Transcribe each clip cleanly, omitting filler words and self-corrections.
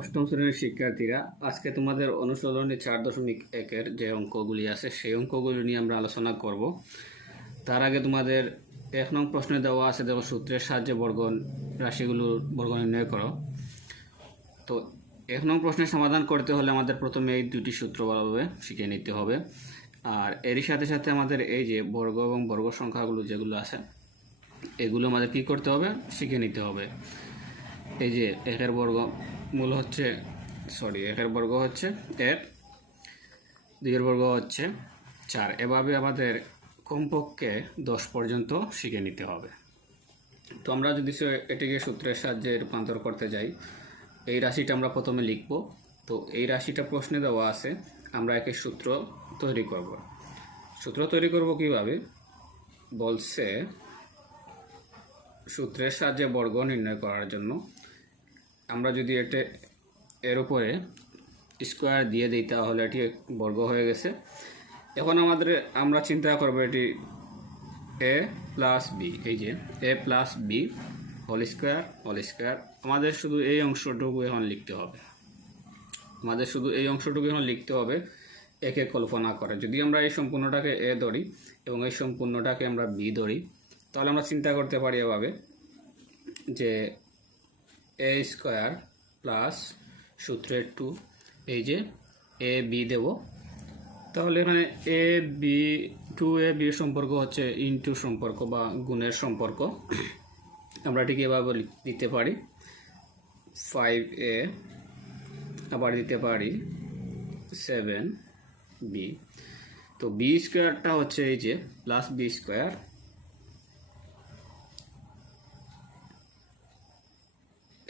অষ্টম শ্রেণীর শিক্ষার্থীরা, আজকে তোমাদের অনুশীলনী 4.1-এর যে অঙ্কগুলি আছে সেই অঙ্কগুলি নিয়ে আমরা আলোচনা করব। তার আগে তোমাদের 1 নং প্রশ্নে দেওয়া আছে, দেখো, সূত্রের সাহায্যে বর্গ রাশিগুলোর বর্গ নির্ণয় করো। তো 1 নং প্রশ্নের সমাধান করতে হলে আমাদের প্রথমে এই দুটি সূত্র ভালোভাবে শিখে নিতে হবে। আর এরই সাথে সাথে আমাদের এই যে বর্গ এবং বর্গ সংখ্যাগুলো যেগুলো আছে এগুলো আমাদের কী করতে হবে, শিখে নিতে হবে। এই যে একের বর্গ মূল হচ্ছে একের বর্গ হচ্ছে 1, 2 বর্গ হচ্ছে 4। এভাবে আমাদের কমপক্ষে 10 পর্যন্ত শিখে নিতে হবে। তো আমরা যদি এটিকে সূত্রের সাহায্যে রূপান্তর করতে যাই, এই রাশিটা আমরা প্রথমে লিখব। তো এই রাশিটা প্রশ্নে দেওয়া আছে, আমরা একে সূত্র তৈরি করব। সূত্র তৈরি করব কিভাবে বলছে, সূত্রের সাহায্যে বর্গ নির্ণয় করার জন্য আমরা যদি এর উপরে স্কোয়ার দিয়ে দিই তাহলে এটি বর্গ হয়ে গেছে। এখন আমরা চিন্তা করব এটি a প্লাস বি, এই যে a plus b whole square. আমাদের শুধু এই অংশটুকু এখন লিখতে হবে, একে কল্পনা করে। যদি আমরা এই সম্পূর্ণটাকে a ধরি এবং এই সম্পূর্ণটাকে আমরা b ধরি, তাহলে আমরা চিন্তা করতে পারি এভাবে যে a স্কোয়ার প্লাস সূত্রের 2, এই যে এ বি দেব। তাহলে এখানে এ বি 2ab সম্পর্ক হচ্ছে ইনটু সম্পর্ক বা গুণের সম্পর্ক। আমরা ঠিক এভাবে দিতে পারি 5a, আবার দিতে পারি 7b। তো বি স্কোয়ারটা হচ্ছে এই যে প্লাস বি স্কোয়ার।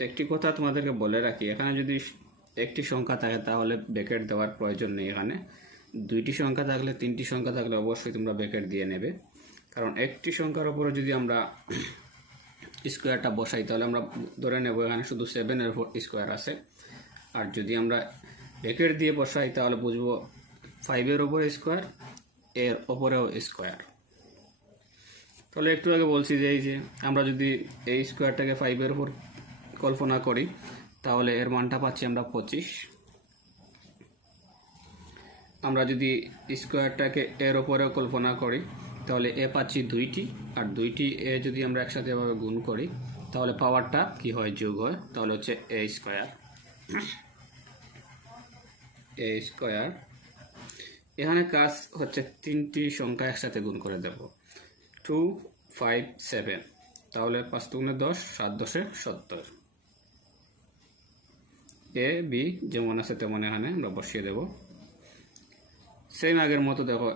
একটি কথা তোমাদেরকে বলে রাখি, এখানে যদি একটি সংখ্যা থাকে তাহলে ব্র্যাকেট দেওয়ার প্রয়োজন নেই। এখানে 2টি সংখ্যা থাকলে, 3টি সংখ্যা থাকলে অবশ্যই তোমরা ব্র্যাকেট দিয়ে নেবে, কারণ একটি সংখ্যার উপরে যদি আমরা স্কোয়ারটা বসাই তাহলে আমরা ধরে নেব এখানে শুধু 7-এর উপর স্কোয়ার আছে। আর যদি আমরা ব্র্যাকেট দিয়ে বসাই তাহলে বুঝবো 5-এর উপরে স্কোয়ার, এর ওপরেও স্কোয়ার। তাহলে একটু আগে বলছি যে এই যে আমরা যদি এই স্কোয়ারটাকে 5-এর উপর কল্পনা করি তাহলে এর মানটা পাচ্ছি আমরা 25। আমরা যদি স্কোয়ারটাকে এর ওপরেও কল্পনা করি তাহলে এ পাচ্ছি 2টি, আর 2টি এ যদি আমরা একসাথে এভাবে গুণ করি তাহলে পাওয়ারটা কি হয়, যোগ হয়। তাহলে হচ্ছে এ স্কোয়ার। এখানে কাজ হচ্ছে 3টি সংখ্যা একসাথে গুণ করে দেব, 2, 5, 7। তাহলে 5 দুগুণে 10, 7 10 70। এ বি যেমন আছে তেমন এখানে আমরা বসিয়ে দেব। সেম আগের মতো দেখো,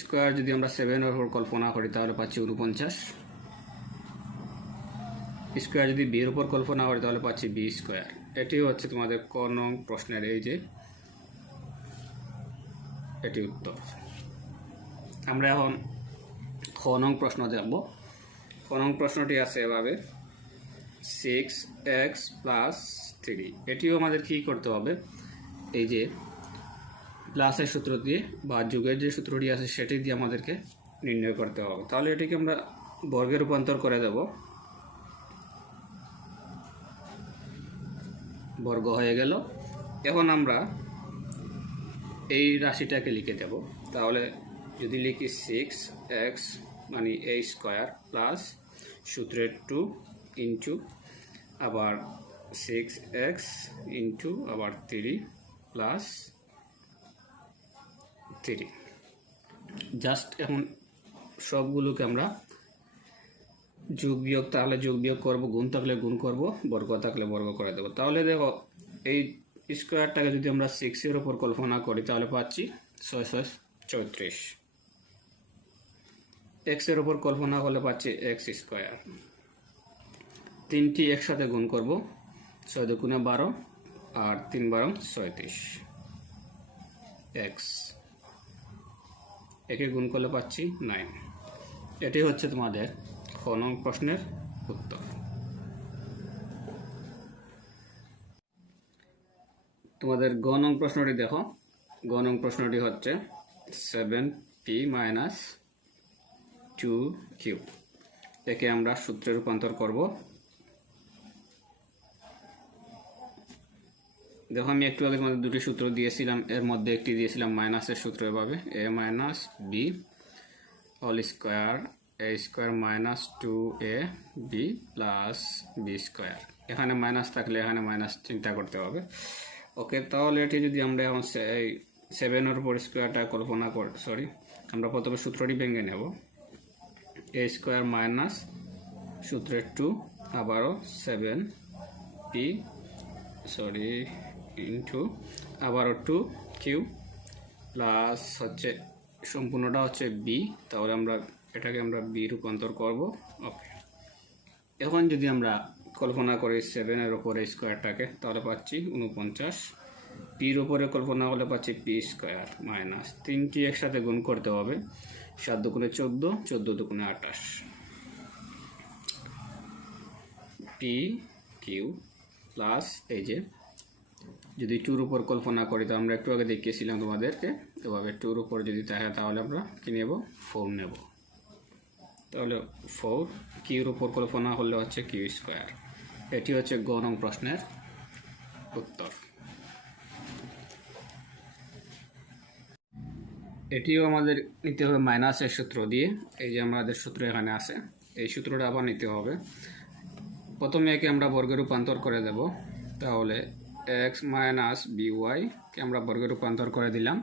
স্কোয়ার যদি আমরা 7-এর উপর কল্পনা করি তাহলে পাচ্ছি 49। স্কোয়ার যদি বির উপর কল্পনা করি তাহলে পাচ্ছি বি স্কোয়ার। এটি হচ্ছে তোমাদের ক নং প্রশ্নের এই যে এটি উত্তর। আমরা এখন খ নং প্রশ্ন দেখব। খ নং প্রশ্নটি আছে এভাবে 6x প্লাস 3। এটিও আমাদের কী করতে হবে, এই যে প্লাসের সূত্র দিয়ে বা যোগের যে সূত্রটি আছে সেটি দিয়ে আমাদেরকে নির্ণয় করতে হবে। তাহলে এটিকে আমরা বর্গে রূপান্তর করে দেব। বর্গ হয়ে গেল। এখন আমরা এই রাশিটাকে লিখে দেব। তাহলে যদি লিখি 6x মানে a স্কোয়ার প্লাস সূত্রের 2 ইন্টু আবার 6x ইন্টু আবার 3 প্লাস 3। জাস্ট এখন সবগুলোকে আমরা যোগ বিয়োগ থাকলে যোগ বিয়োগ করব, গুণ থাকলে গুণ করব, বর্গ থাকলে বর্গ করে দেবো। তাহলে দেখো, এই স্কোয়ারটাকে যদি আমরা 6-এর ওপর কল্পনা করি তাহলে পাচ্ছি 6 6 34। এক্সের ওপর কল্পনা করলে পাচ্ছি এক্স স্কোয়ার। 3টি একসাথে গুণ করব, 6 দুগুণে 12 আর 3 12 36 এক্স। একে গুণ করলে পাচ্ছি 9। এটি হচ্ছে তোমাদের খ নং প্রশ্নের উত্তর। তোমাদের গ নং প্রশ্নটি দেখো। গ নং প্রশ্নটি হচ্ছে 7p মাইনাস 2q। একে আমরা সূত্রে রূপান্তর করব। দেখো আমি একটু আগে তোমাদের দুটি সূত্র দিয়েছিলাম, এর মধ্যে একটি দিয়েছিলাম মাইনাসের সূত্র, এভাবে a minus b whole square a square minus 2a b plus b square. এখানে মাইনাস থাকলে এখানে মাইনাস চিন্তা করতে হবে। ওকে, তাহলে এটি যদি আমরা এখন 7-এর উপর স্কোয়ারটা কল্পনা আমরা প্রথমে সূত্রটি ভেঙে নেব। a স্কোয়ার মাইনাস সূত্রের 2 আবারও 7p ইন্টু আবারও 2q প্লাস হচ্ছে সম্পূর্ণটা হচ্ছে বি, তাহলে আমরা এটাকে আমরা বি রূপান্তর করব। ওকে, এখন যদি আমরা কল্পনা করি 7-এর উপরে স্কোয়ারটাকে, তাহলে পাচ্ছি 49, পির উপরে কল্পনা করলে পাচ্ছি পি স্কোয়ার মাইনাস 3টি একসাথে গুণ করতে হবে, 7 দুগুণে 14, 14 দুগুণে 28, পি কিউ প্লাস এই যে যদি 2-র উপর কল্পনা করি, তো আমরা একটু আগে দেখিয়েছিলাম তোমাদেরকে, এভাবে 2-র উপর যদি থাকে তাহলে আমরা কি নেব, 4 নেব। তাহলে 4 কিউর উপর কল্পনা করলে হচ্ছে কিউ স্কোয়ার। এটি হচ্ছে গ নং প্রশ্নের উত্তর। এটিও আমাদের নিতে হবে মাইনাসের সূত্র দিয়ে। এই যে আমাদের সূত্র এখানে আছে, এই সূত্রটা আবার নিতে হবে। প্রথমে একে আমরা বর্গে রূপান্তর করে দেব, তাহলে এক্স মাইনাস বিওয়াইকে আমরা বর্গে রূপান্তর করে দিলাম।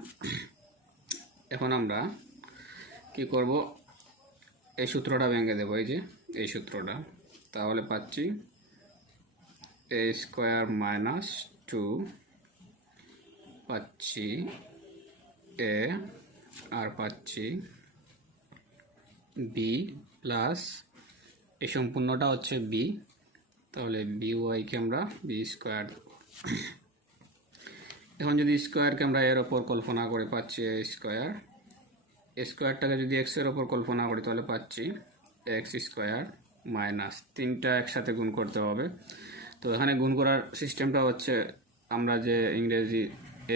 এখন আমরা কি করব, এই সূত্রটা ভেঙে দেব, এই যে এই সূত্রটা, তাহলে পাচ্ছি এ স্কোয়ার মাইনাস 2 পাচ্ছি এ আর পাচ্ছি বি প্লাস এই সম্পূর্ণটা হচ্ছে বি, তাহলে বি ওয়াইকে আমরা বি স্কোয়ার। এখন যদি স্কোয়ারকে আমরা এর ওপর কল্পনা করে পাচ্ছি এ স্কোয়ার, স্কোয়ারটাকে যদি এক্সের ওপর কল্পনা করি তাহলে পাচ্ছি এক্স স্কোয়ার মাইনাস 3টা একসাথে গুণ করতে হবে। তো এখানে গুণ করার সিস্টেমটা হচ্ছে আমরা যে ইংরেজি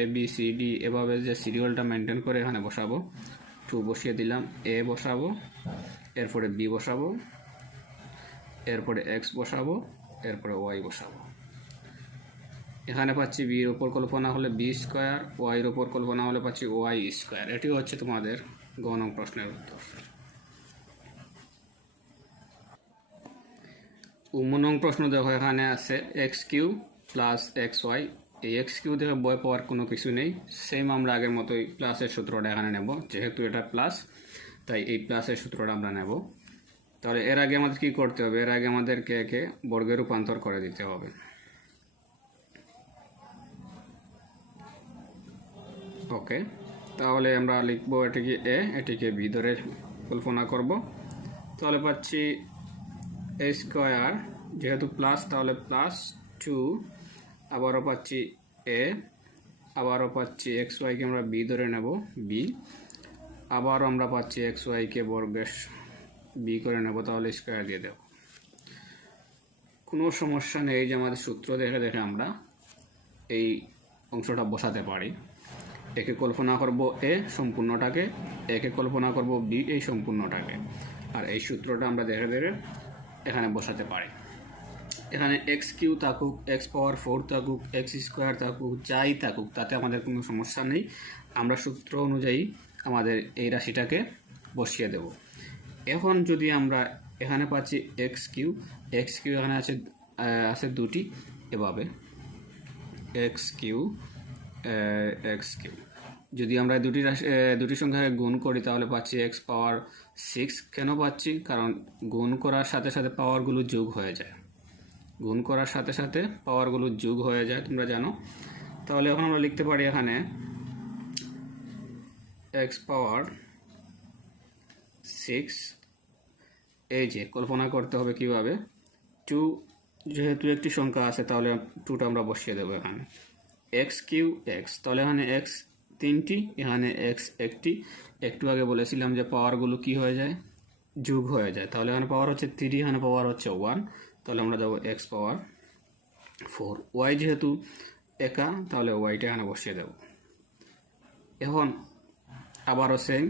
এ বি সি ডি এভাবে যে সিরিয়ালটা মেনটেন করে এখানে বসাবো। 2 বসিয়ে দিলাম, এ বসাবো, এরপরে বি বসাবো, এরপরে এক্স বসাবো, এরপরে ওয়াই বসাবো। এখানে পাচ্ছি বির ওপর কল্পনা হলে বি স্কোয়ার, ওয়াইয়ের ওপর কল্পনা হলে পাচ্ছি ওয়াই স্কোয়ার। এটি হচ্ছে তোমাদের গ নং প্রশ্নের উত্তর। নং প্রশ্ন দেখো এখানে আছে x q plus x y. এই এক্স কিউ দেখে বয় পাওয়ার কোনো কিছু নেই, সেম আমরা আগের মতোই প্লাসের সূত্রটা এখানে নেব, যেহেতু এটা প্লাস তাই এই প্লাসের সূত্রটা আমরা নেব। তাহলে এর আগে আমাদের কি করতে হবে, এর আগে আমাদেরকে একে বর্গে রূপান্তর করে দিতে হবে। ওকে, তাহলে আমরা লিখব এটিকে এ, এটিকে বি ধরে কল্পনা করব। তাহলে পাচ্ছি এ স্কোয়ার, যেহেতু প্লাস তাহলে প্লাস 2, আবারও পাচ্ছি এ, আবারও পাচ্ছি এক্স ওয়াইকে আমরা বি ধরে নেব বি, আবারও আমরা পাচ্ছি এক্স ওয়াইকে বর্গের বি করে নেব, তাহলে স্কোয়ার দিয়ে দেব। কোনো সমস্যা নেই, যে আমাদের সূত্র দেখে দেখে আমরা এই অংশটা বসাতে পারি। একে কল্পনা করব এ সম্পূর্ণটাকে, একে কল্পনা করব বি এই সম্পূর্ণটাকে, আর এই সূত্রটা আমরা দেখে দেখে এখানে বসাতে পারি। এখানে এক্স কিউ থাকুক, এক্স পাওয়ার 4 থাকুক, এক্স স্কোয়ার থাকুক, যাই থাকুক, তাতে আমাদের কোনো সমস্যা নেই। আমরা সূত্র অনুযায়ী আমাদের এই রাশিটাকে বসিয়ে দেব। এখন যদি আমরা এখানে পাচ্ছি এক্স কিউ এখানে আছে দুটি, এভাবে এক্স কিউ যদি আমরা দুটি সংখ্যাকে গুণ করি তাহলে পাচ্ছি এক্স পাওয়ার 6। কেন পাচ্ছি, কারণ গুণ করার সাথে সাথে পাওয়ারগুলো যোগ হয়ে যায়, গুণ করার সাথে সাথে পাওয়ারগুলো যোগ হয়ে যায়, তোমরা জানো। তাহলে এখন আমরা লিখতে পারি এখানে এক্স পাওয়ার 6, এই যে কল্পনা করতে হবে কিভাবে, 2 যেহেতু একটি সংখ্যা আছে তাহলে 2টা আমরা বসিয়ে দেবো এখানে, এক্স কিউ এক্স, তাহলে এখানে এক্স 3টি, এখানে এক্স একটি। একটু আগে বলেছিলাম যে পাওয়ারগুলো কি হয়ে যায়, যোগ হয়ে যায়, তাহলে এখানে পাওয়ার হচ্ছে 3, এখানে পাওয়ার হচ্ছে 1, তাহলে আমরা দেবো এক্স পাওয়ার 4। ওয়াই যেহেতু একা, তাহলে ওয়াইটা এখানে বসিয়ে দেব। এখন আবারও same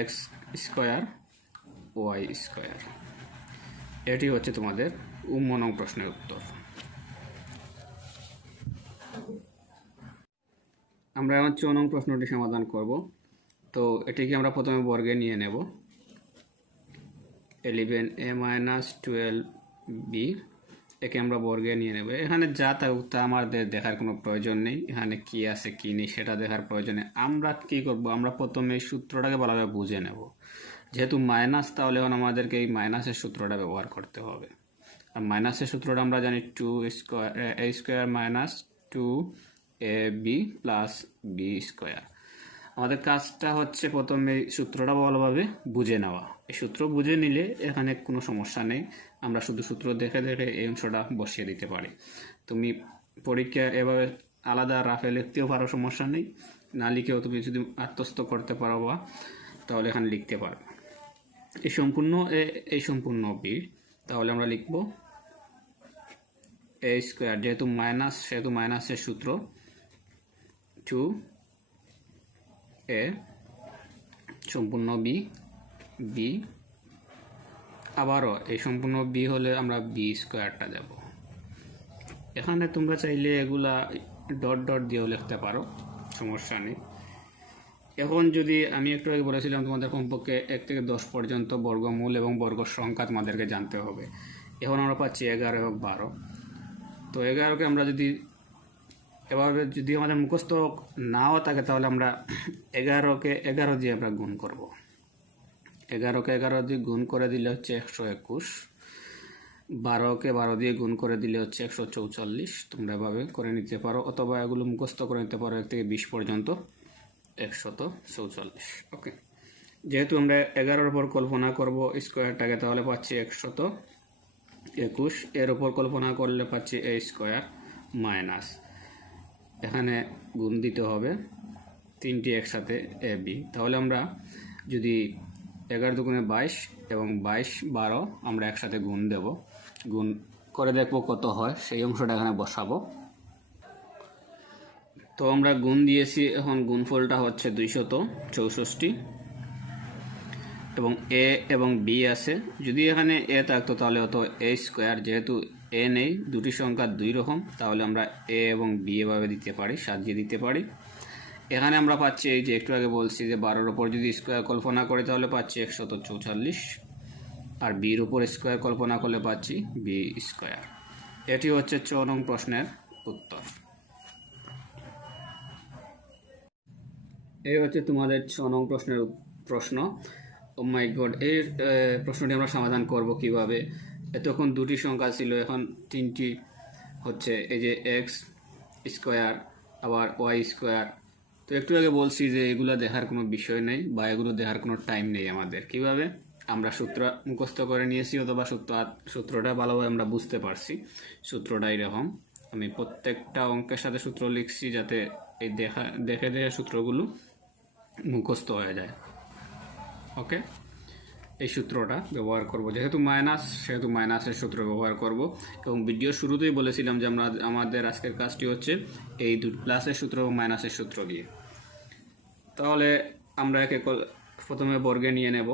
x square y square. এটি হচ্ছে তোমাদের নং প্রশ্নের উত্তর। আমরা এখন 4 নং প্রশ্নটি সমাধান করব। তো এটিকে আমরা প্রথমে বর্গে নিয়ে নেব। 11a মাইনাস 12b একে আমরা বর্গে নিয়ে নেব। এখানে যা থাকুক তা আমাদের দেখার কোনো প্রয়োজন নেই, এখানে কি আছে কি নেই সেটা দেখার প্রয়োজন নেই। আমরা কি করব, আমরা প্রথমে এই সূত্রটাকে ভালোভাবে বুঝে নেব। যেহেতু মাইনাস, তাহলে এখন আমাদেরকে এই মাইনাসের সূত্রটা ব্যবহার করতে হবে। আর মাইনাসের সূত্রটা আমরা জানি 2 square a square minus 2ab plus b square. আমাদের কাজটা হচ্ছে প্রথমে সূত্রটা ভালোভাবে বুঝে নেওয়া। এই সূত্র বুঝে নিলে এখানে কোনো সমস্যা নেই, আমরা শুধু সূত্র দেখে দেখে এই অংশটা বসিয়ে দিতে পারি। তুমি পরীক্ষা এভাবে আলাদা রাফে লিখতেও পারো, সমস্যা নেই। না লিখেও তুমি যদি আত্মস্থ করতে পারো বা তাহলে এখানে লিখতে পারো। এই সম্পূর্ণ এ, এই সম্পূর্ণ বি, তাহলে আমরা লিখব এ স্কোয়ার, যেহেতু মাইনাস সেহেতু মাইনাসের সূত্র 2a সম্পূর্ণ বি, বি আবারও এই সম্পূর্ণ বি হলে আমরা বি স্কোয়ারটা দেব। এখানে তোমরা চাইলে এগুলা ডট ডট দিয়েও লিখতে পারো, সমস্যা নেই। এখন যদি আমি একটু আগে বলেছিলাম তোমাদের কমপক্ষে 1 থেকে 10 পর্যন্ত বর্গমূল এবং বর্গ সংখ্যা তোমাদেরকে জানতে হবে। এখন আমরা পাচ্ছি 11 এবং 12। তো 11কে আমরা যদি এভাবে যদি আমাদের মুখস্থ নাও থাকে তাহলে আমরা 11কে 11 দিয়ে আমরা গুণ করব। 11কে 11 দিয়ে গুণ করে দিলে হচ্ছে 121, 12কে 12 দিয়ে গুণ করে দিলে হচ্ছে 144। তোমরা এভাবে করে নিতে পারো, অথবা এগুলো মুখস্থ করে নিতে পারো 1 থেকে 20 পর্যন্ত, 144। ওকে, যেহেতু আমরা 11-এর উপর কল্পনা করব স্কোয়ারটাকে, তাহলে পাচ্ছি 121। এর উপর কল্পনা করলে পাচ্ছি a স্কোয়ার মাইনাস, এখানে গুণ দিতে হবে 3টি একসাথে a b। তাহলে আমরা যদি 11 দুগুণে 22 এবং 22 12 আমরা একসাথে গুণ দেব, গুণ করে দেখব কত হয়, সেই অংশটা এখানে বসাবো। তো আমরা গুণ দিয়েছি, এখন গুণফলটা হচ্ছে 264 এবং এ এবং বি আছে। যদি এখানে এ থাকতো তাহলে হতো এ স্কোয়ার, যেহেতু এ নেই, দুটি সংখ্যা দুই রকম, তাহলে আমরা এ এবং বি এভাবে দিতে পারি, সাজিয়ে দিতে পারি। এখানে আমরা পাচ্ছি এই যে একটু আগে বলছি যে 12-এর উপর যদি স্কোয়ার কল্পনা করি তাহলে পাচ্ছি 144, আর বির উপর স্কোয়ার কল্পনা করলে পাচ্ছি বি স্কোয়ার। এটি হচ্ছে 4 নং প্রশ্নের উত্তর। এই হচ্ছে তোমাদের 6 নং প্রশ্নের প্রশ্ন। ও মাই গড, এই প্রশ্নটি আমরা সমাধান করব কিভাবে? এতক্ষণ দুটি সংখ্যা ছিল, এখন 3টি হচ্ছে। এই যে এক্স স্কোয়ার আবার ওয়াই স্কোয়ার। তো একটু আগে বলছি যে এগুলো দেখার কোনো বিষয় নেই বা এগুলো দেখার কোনো টাইম নেই আমাদের। কিভাবে? আমরা সূত্র মুখস্থ করে নিয়েছি, অথবা সূত্রটা ভালোভাবে আমরা বুঝতে পারছি। সূত্রটা এরকম, আমি প্রত্যেকটা অঙ্কের সাথে সূত্র লিখছি যাতে এই দেখে দেখে সূত্রগুলো মুখস্থ হয়ে যায়। ওকে, এই সূত্রটা ব্যবহার করব, যেহেতু মাইনাস সেহেতু মাইনাসের সূত্র ব্যবহার করব। এবং ভিডিও শুরুতেই বলেছিলাম যে আমাদের আজকের কাজটি হচ্ছে এই প্লাসের সূত্র এবং মাইনাসের সূত্র দিয়ে। তাহলে আমরা একে প্রথমে বর্গে নিয়ে নেব,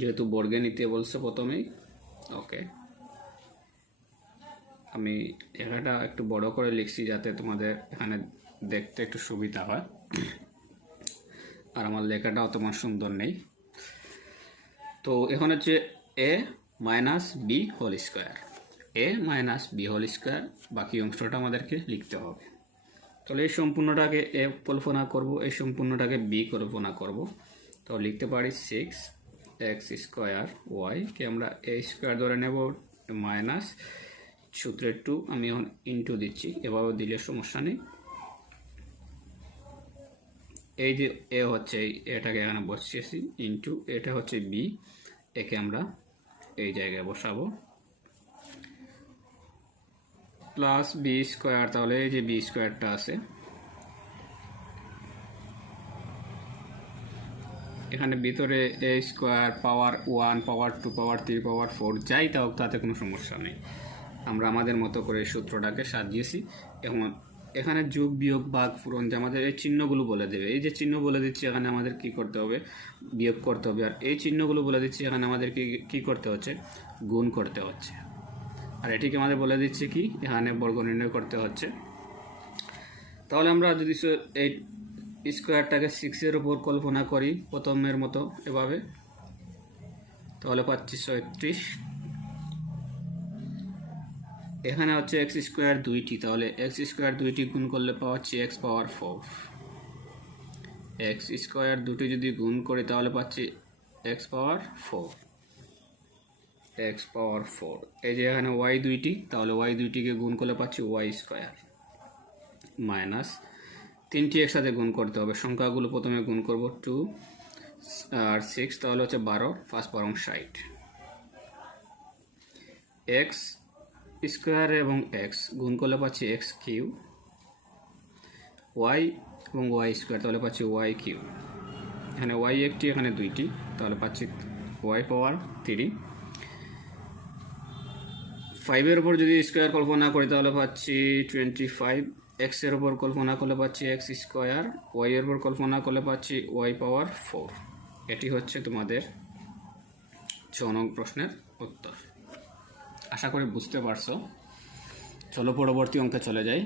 যেহেতু বর্গে নিতে বলছে প্রথমেই। ওকে, আমি এখানটা একটু বড় করে লিখছি যাতে তোমাদের এখানে দেখতে একটু সুবিধা হয়, আর আমার লেখাটাও তোমার সুন্দর নেই। তো এখন হচ্ছে এ মাইনাস বি হোল স্কোয়ার, এ মাইনাস বি হোল স্কোয়ার, বাকি অংশটা আমাদেরকে লিখতে হবে। তাহলে এই সম্পূর্ণটাকে এ কল্পনা করব, এই সম্পূর্ণটাকে বি কল্পনা করব। তো লিখতে পারি 6x স্কোয়ার ওয়াইকে আমরা এ স্কোয়ার ধরে নেব, মাইনাস সূত্রের 2 আমি এখন ইন্টু দিচ্ছি, এভাবে দিলে সমস্যা নেই। এই যে এ হচ্ছে এটাকে এখানে বসিয়েছি, ইন্টু এটা হচ্ছে বি, একে আমরা এই জায়গায় বসাবো, প্লাস বি স্কোয়ার। তাহলে এই যে বি স্কোয়ারটা আছে, এখানে ভিতরে এ স্কোয়ার পাওয়ার 1 পাওয়ার 2 পাওয়ার 3 পাওয়ার 4 যাই তা হোক, তাতে কোনো সমস্যা নেই। আমরা আমাদের মতো করে সূত্রটাকে সাজিয়েছি। এখন এখানে যোগ বিয়োগ ভাগ পূরণ যে আমাদের এই চিহ্নগুলো বলে দেবে, এই যে চিহ্ন বলে দিচ্ছি এখানে আমাদের কি করতে হবে, বিয়োগ করতে হবে। আর এই চিহ্নগুলো বলে দিচ্ছি এখানে আমাদের কি করতে হচ্ছে, গুণ করতে হচ্ছে। আর এটিকে আমাদের বলে দিচ্ছে কি, এখানে বর্গ নির্ণয় করতে হচ্ছে। তাহলে আমরা যদি এই স্কোয়ারটাকে 6-এর উপর কল্পনা করি প্রথমের মতো এভাবে, তাহলে পাচ্ছি 37। এখানে হচ্ছে এক্স স্কোয়ার 2টি, তাহলে এক্স স্কোয়ার 2টি গুণ করলে পাচ্ছি এক্স পাওয়ার 4। এক্স স্কোয়ার 2টি যদি গুণ করি তাহলে পাচ্ছি এক্স পাওয়ার 4, এক্স পাওয়ার 4। এই যে এখানে ওয়াই 2টি, তাহলে ওয়াই 2টিকে গুণ করলে পাচ্ছি ওয়াই স্কোয়ার মাইনাস 3টি একসাথে গুণ করতে হবে। সংখ্যাগুলো প্রথমে গুণ করব, 2 আর 6, তাহলে হচ্ছে 12, 5 12 60। এক্স স্কোয়ার এবং এক্স গুণ করলে পাচ্ছি এক্স কিউ, ওয়াই এবং ওয়াই স্কোয়ার, তাহলে পাচ্ছি ওয়াই কিউ। এখানে ওয়াই একটি, এখানে 2টি, তাহলে পাচ্ছি ওয়াই পাওয়ার 3। 5-এর উপর যদি স্কোয়ার কল্পনা করি তাহলে পাচ্ছি 25। এক্সের উপর কল্পনা করলে পাচ্ছি এক্স স্কোয়ার, ওয়াইয়ের উপর কল্পনা করলে পাচ্ছি ওয়াই পাওয়ার 4। এটি হচ্ছে তোমাদের 6 নং প্রশ্নের উত্তর। আশা করি বুঝতে পারছো। চলো পরবর্তী অঙ্কে চলে যাই।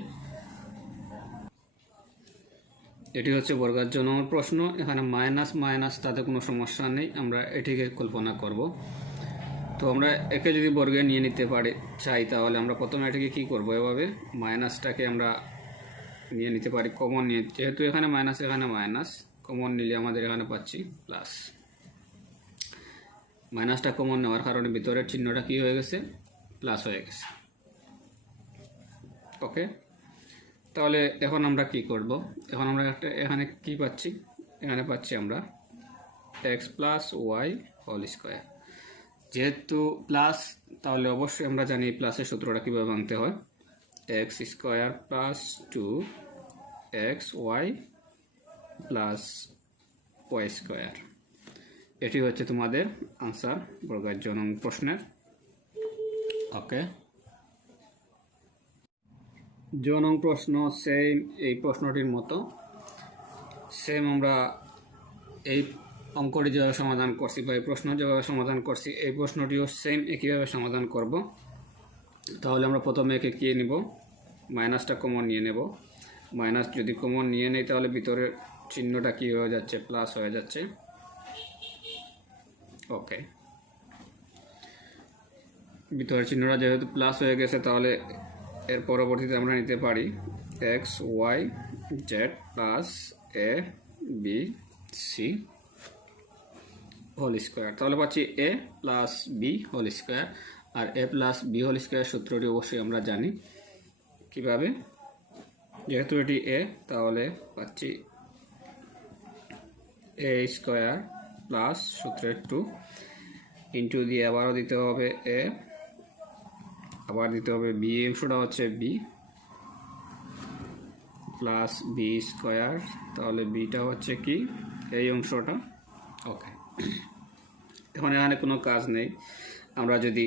এটি হচ্ছে বর্গাকার নম্বর প্রশ্ন। এখানে মাইনাস মাইনাস তাতে কোনো সমস্যা নেই, আমরা এটিকে কল্পনা করব। তো আমরা একে যদি বর্গে নিয়ে নিতে চাই তাহলে আমরা প্রথমে এটাকে কী করব, এভাবে মাইনাসটাকে আমরা নিয়ে নিতে পারি, কমন নিয়ে, যেহেতু এখানে মাইনাস এখানে মাইনাস, কমন নিলে আমাদের এখানে পাচ্ছি প্লাস। মাইনাসটা কমন নেওয়ার কারণে ভিতরের চিহ্নটা কী হয়ে গেছে, প্লাস হয়ে গেছে। ওকে, তাহলে এখন আমরা কি করব, এখন আমরা এখানে কি পাচ্ছি, এখানে পাচ্ছি আমরা x plus y whole square. যেহেতু প্লাস, তাহলে অবশ্যই আমরা জানি প্লাসের সূত্রটা কীভাবে ভাঙতে হয়, x square plus 2 x y plus y square. এটি হচ্ছে তোমাদের আনসার বর্গাকার নং প্রশ্নের। ওকে, নং প্রশ্ন সেম এই প্রশ্নটির মতো, সেম আমরা এই অঙ্কটি যেভাবে সমাধান করছি বা এই প্রশ্ন যেভাবে সমাধান করছি এই প্রশ্নটিও সেম একইভাবে সমাধান করব। তাহলে আমরা প্রথমে একে কী নিব, মাইনাসটা কমন নিয়ে নেব। মাইনাস যদি কমন নিয়ে নেই তাহলে ভিতরের চিহ্নটা কী হয়ে যাচ্ছে, প্লাস হয়ে যাচ্ছে। ওকে, ভিতরের চিহ্নটা যেহেতু প্লাস হয়ে গেছে তাহলে এর পরবর্তীতে আমরা নিতে পারি এক্স ওয়াই জেড প্লাস এ বি সি হোল স্কোয়ার। তাহলে পাচ্ছি এ প্লাস বি হোল স্কোয়ার। আর এ প্লাস বি হোল স্কোয়ার সূত্রটি অবশ্যই আমরা জানি কিভাবে, যেহেতু এটি এ তাহলে পাচ্ছি এ স্কোয়ার প্লাস সূত্রের 2 ইন্টু দিয়ে আবারও দিতে হবে এ, আবার দিতে হবে বি, অংশটা হচ্ছে বি প্লাস বি স্কোয়ার, তাহলে বিটা হচ্ছে কি এই অংশটা। ওকে, এখন এখানে কোনো কাজ নেই, আমরা যদি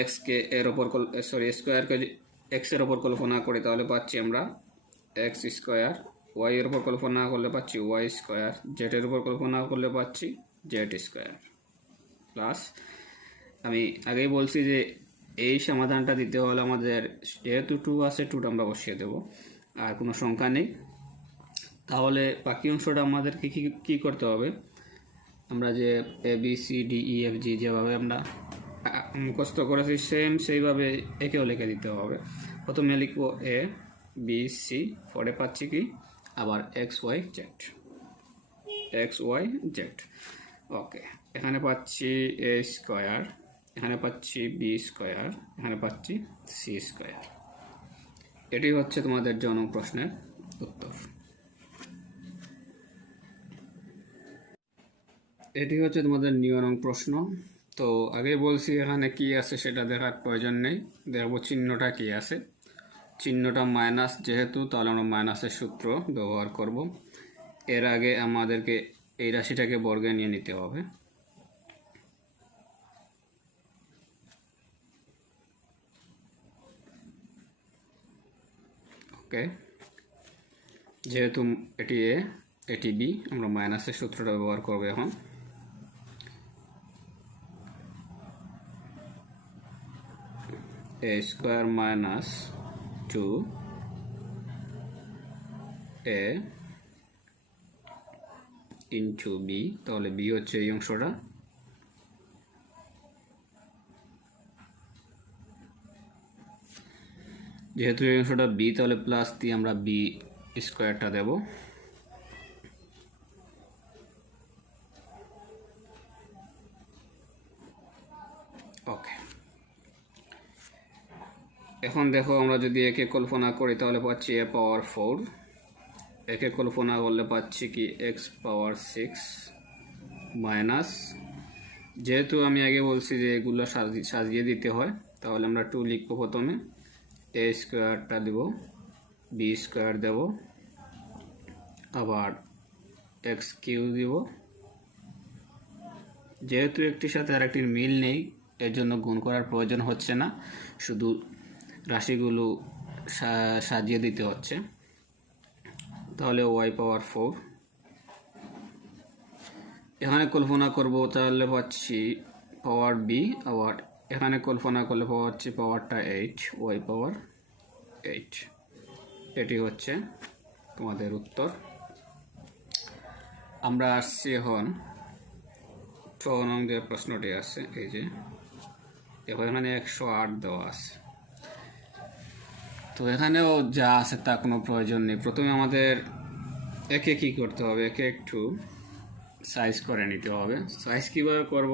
এক্সকে এর ওপর স্কোয়ারকে এক্সের ওপর কল্পনা করি তাহলে পাচ্ছি আমরা এক্স স্কোয়ার, ওয়াই এর উপর কল্পনা করলে পাচ্ছি ওয়াই স্কোয়ার, জেড এর উপর কল্পনা করলে পাচ্ছি জেড স্কোয়ার প্লাস, আমি আগেই বলছি যে এই সমাধানটা দিতে হলে আমাদের যেহেতু 2 আছে 2টা আমরা বসিয়ে দেবো, আর কোনো সংখ্যা নেই। তাহলে বাকি অংশটা আমাদেরকে কী করতে হবে, আমরা যে A B C D E F G যেভাবে আমরা মুখস্থ করেছি সেম সেইভাবে একেও লিখে দিতে হবে। প্রথমে লিখবো এ বি সি, পরে পাচ্ছি কি আবার X Y Z, X Y Z. Okay, এখানে পাচ্ছি এ স্কোয়ার, এখানে পাচ্ছি বি স্কোয়ার, এখানে পাচ্ছি সি স্কোয়ার। এটি হচ্ছে তোমাদের নং প্রশ্নের উত্তর। এটি হচ্ছে তোমাদের নং প্রশ্ন। তো আগে বলছি এখানে কি আছে সেটা দেখার প্রয়োজন নেই, দেখবো চিহ্নটা কি আছে। চিহ্নটা মাইনাস যেহেতু, তাহলে আমরা মাইনাসের সূত্র ব্যবহার করব। এর আগে আমাদেরকে এই রাশিটাকে বর্গে নিয়ে নিতে হবে। ওকে, যেহেতু এটি এ এটি বি, আমরা মাইনাসের সূত্রটা ব্যবহার করব এখন। এ স্কোয়ার মাইনাস 2 এ ইন্টু বি, তাহলে বি হচ্ছে এই অংশটা, যেহেতু এই অংশটা বি তাহলে প্লাস দিয়ে আমরা বি স্কোয়ারটা দেব। ওকে, এখন দেখো আমরা যদি একে কল্পনা করি তাহলে পাচ্ছি এ পাওয়ার 4, একে কল্পনা করলে পাচ্ছি কি এক্স পাওয়ার 6 মাইনাস, যেহেতু আমি আগে বলছি যে এগুলো সাজিয়ে দিতে হয়, তাহলে আমরা 2 লিখবো। প্রথমে এ স্কোয়ারটা দেব, বি স্কোয়ার দেব, আবার এক্স কিউ দিব। যেহেতু একটির সাথে আর একটির মিল নেই, এর জন্য গুণ করার প্রয়োজন হচ্ছে না, শুধু রাশিগুলো সাজিয়ে দিতে হচ্ছে। তাহলে ওয়াই পাওয়ার 4, এখানে কল্পনা করব তাহলে পাচ্ছি পাওয়ার বি, আবার এখানে কল্পনা করলে পাচ্ছি পাওয়ারটা 8, ওয়াই পাওয়ার 8। এটি হচ্ছে তোমাদের উত্তর। আমরা আসছি এখন 6 নং যে প্রশ্নটি আছে, এই যে দেখো এখানে 108 দেওয়া আছে। তো এখানেও যা আছে তা কোনো প্রয়োজন নেই। প্রথমে আমাদের একে কি করতে হবে, একে একটু সাইজ করে নিতে হবে। সাইজ কীভাবে করব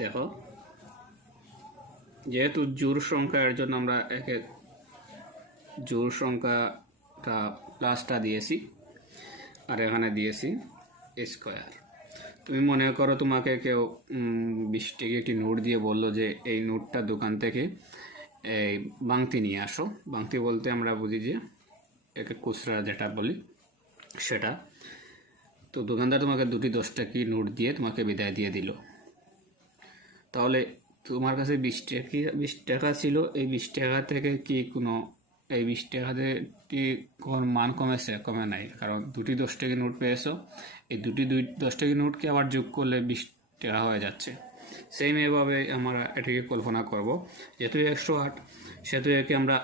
দেখো, যেহেতু জোড় সংখ্যা, এর জন্য আমরা একে জোড় সংখ্যাটা প্লাসটা দিয়েছি, আর এখানে দিয়েছি স্কোয়ার। তুমি মনে করো তোমাকে কেউ 20 টাকা একটি নোট দিয়ে বললো যে এই নোটটা দোকান থেকে এই বাংতি নিয়ে আসো। বাংতি বলতে আমরা বুঝি যে একে খুচরা যেটা বলি সেটা। তো দোকানদার তোমাকে দুটি 10 টাকা নোট দিয়ে তোমাকে বিদায় দিয়ে দিল। তাহলে তোমার কাছে 20 টাকা ছিল, এই 20 টাকা থেকে কি কোনো এই 20 টাকাতে কোন মান কমেছে? কমে নাই, কারণ দুটি 10 টাকা নোট পেয়েছো। এই দুটি 10 টাকা নোটকে আবার যোগ করলে 20 টাকা হয়ে যাচ্ছে। সেম এভাবে আমরা এটাকে কল্পনা করব। যেহেতু 108, সেহেতু একে আমরা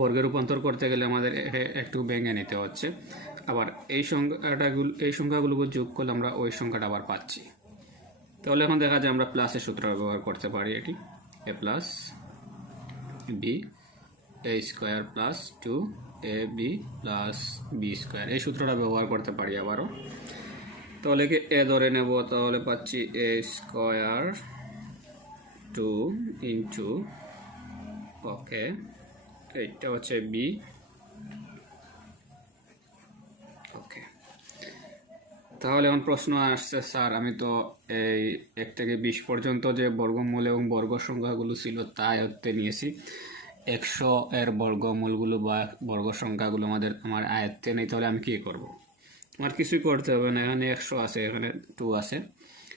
বর্গে রূপান্তর করতে গেলে আমাদের একটু ভেঙে নিতে হচ্ছে। আবার এই সংখ্যাগুলোকে যোগ করলে আমরা ওই সংখ্যাটা আবার পাচ্ছি। তাহলে এখন দেখা যায় আমরা প্লাসের সূত্র ব্যবহার করতে পারি। এটি এ plus B A square plus 2 A B plus B square, এই সূত্রটা ব্যবহার করতে পারি আবারও। তাহলে কি এ ধরে নেব, তাহলে পাচ্ছি এ স্কোয়ার 2 ইন্টু, ওকে, এইটা হচ্ছে বি। ওকে, তাহলে এখন প্রশ্ন আসছে, স্যার আমি তো এই 1 থেকে 20 পর্যন্ত যে বর্গমূল এবং বর্গ সংখ্যাগুলো ছিল তা আয়ত্তে নিয়েছি, 100 এর বর্গমূলগুলো বা বর্গ সংখ্যাগুলো আমার আয়ত্তে নেই, তাহলে আমি কী করব? আমার কিছুই করতে হবে না। এখানে 100 আছে, এখানে 2 আছে,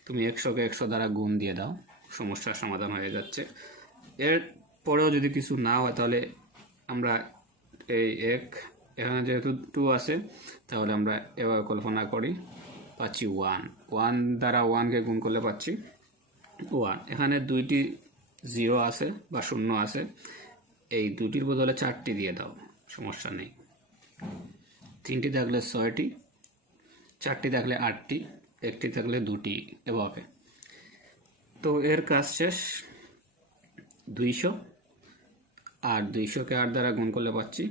তুমি 100কে 100 দ্বারা গুণ দিয়ে দাও, সমস্যার সমাধান হয়ে যাচ্ছে। এর পরেও যদি কিছু না হয় তাহলে আমরা এই এখানে যেহেতু 2 আছে, তাহলে আমরা এভাবে কল্পনা করি, পাচ্ছি 1 দ্বারা 1কে গুণ করলে পাচ্ছি 1। এখানে 2টি 0 আছে বা 0 আছে, এই 2টির বদলে 4টি দিয়ে দাও, সমস্যা নেই। 3টি থাকলে 6টি, 4টি থাকলে 8টি, 1টি থাকলে 2টি, এভাবে। তো এর কাজ শেষ। 200, আর 200কে 8 দ্বারা গুণ করলে পাচ্ছি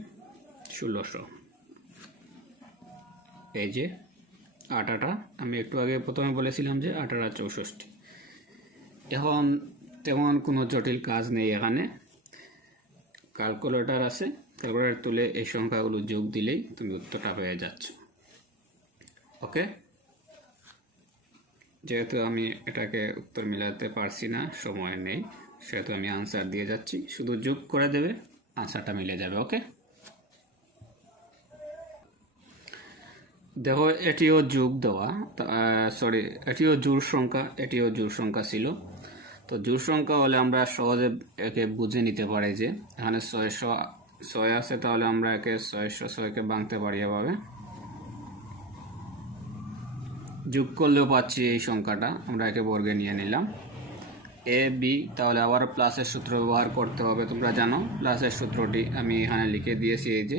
1600। এই যে 8 আমি একটু আগে প্রথমে বলেছিলাম যে 8 64। এখন তেমন কোনো জটিল কাজ নেই, এখানে ক্যালকুলেটর আছে, ক্যালকুলেটর তুলে এই সংখ্যাগুলো যোগ দিলেই তুমি উত্তরটা পেয়ে যাচ্ছ। ওকে, যেহেতু আমি এটাকে উত্তর মিলাতে পারছি না, সময় নেই, সেহেতু আমি আনসার দিয়ে যাচ্ছি, শুধু যোগ করে দেবে, আনসারটা মিলে যাবে। ওকে, দেখো এটিও যোগ দেওয়া, সরি এটিও জোড় সংখ্যা, এটিও জোড় সংখ্যা ছিল। তো জোড় সংখ্যা হলে আমরা সহজে একে বুঝে নিতে পারি যে এখানে 606 আছে, তাহলে আমরা একে 606কে ভাঙতে পারি এভাবে, যোগ করলেও পাচ্ছি এই সংখ্যাটা, আমরা একে বর্গে নিয়ে নিলাম। এ বি, তাহলে আবার প্লাসের সূত্র ব্যবহার করতে হবে, তোমরা জানো প্লাসের সূত্রটি আমি এখানে লিখে দিয়েছি, এই যে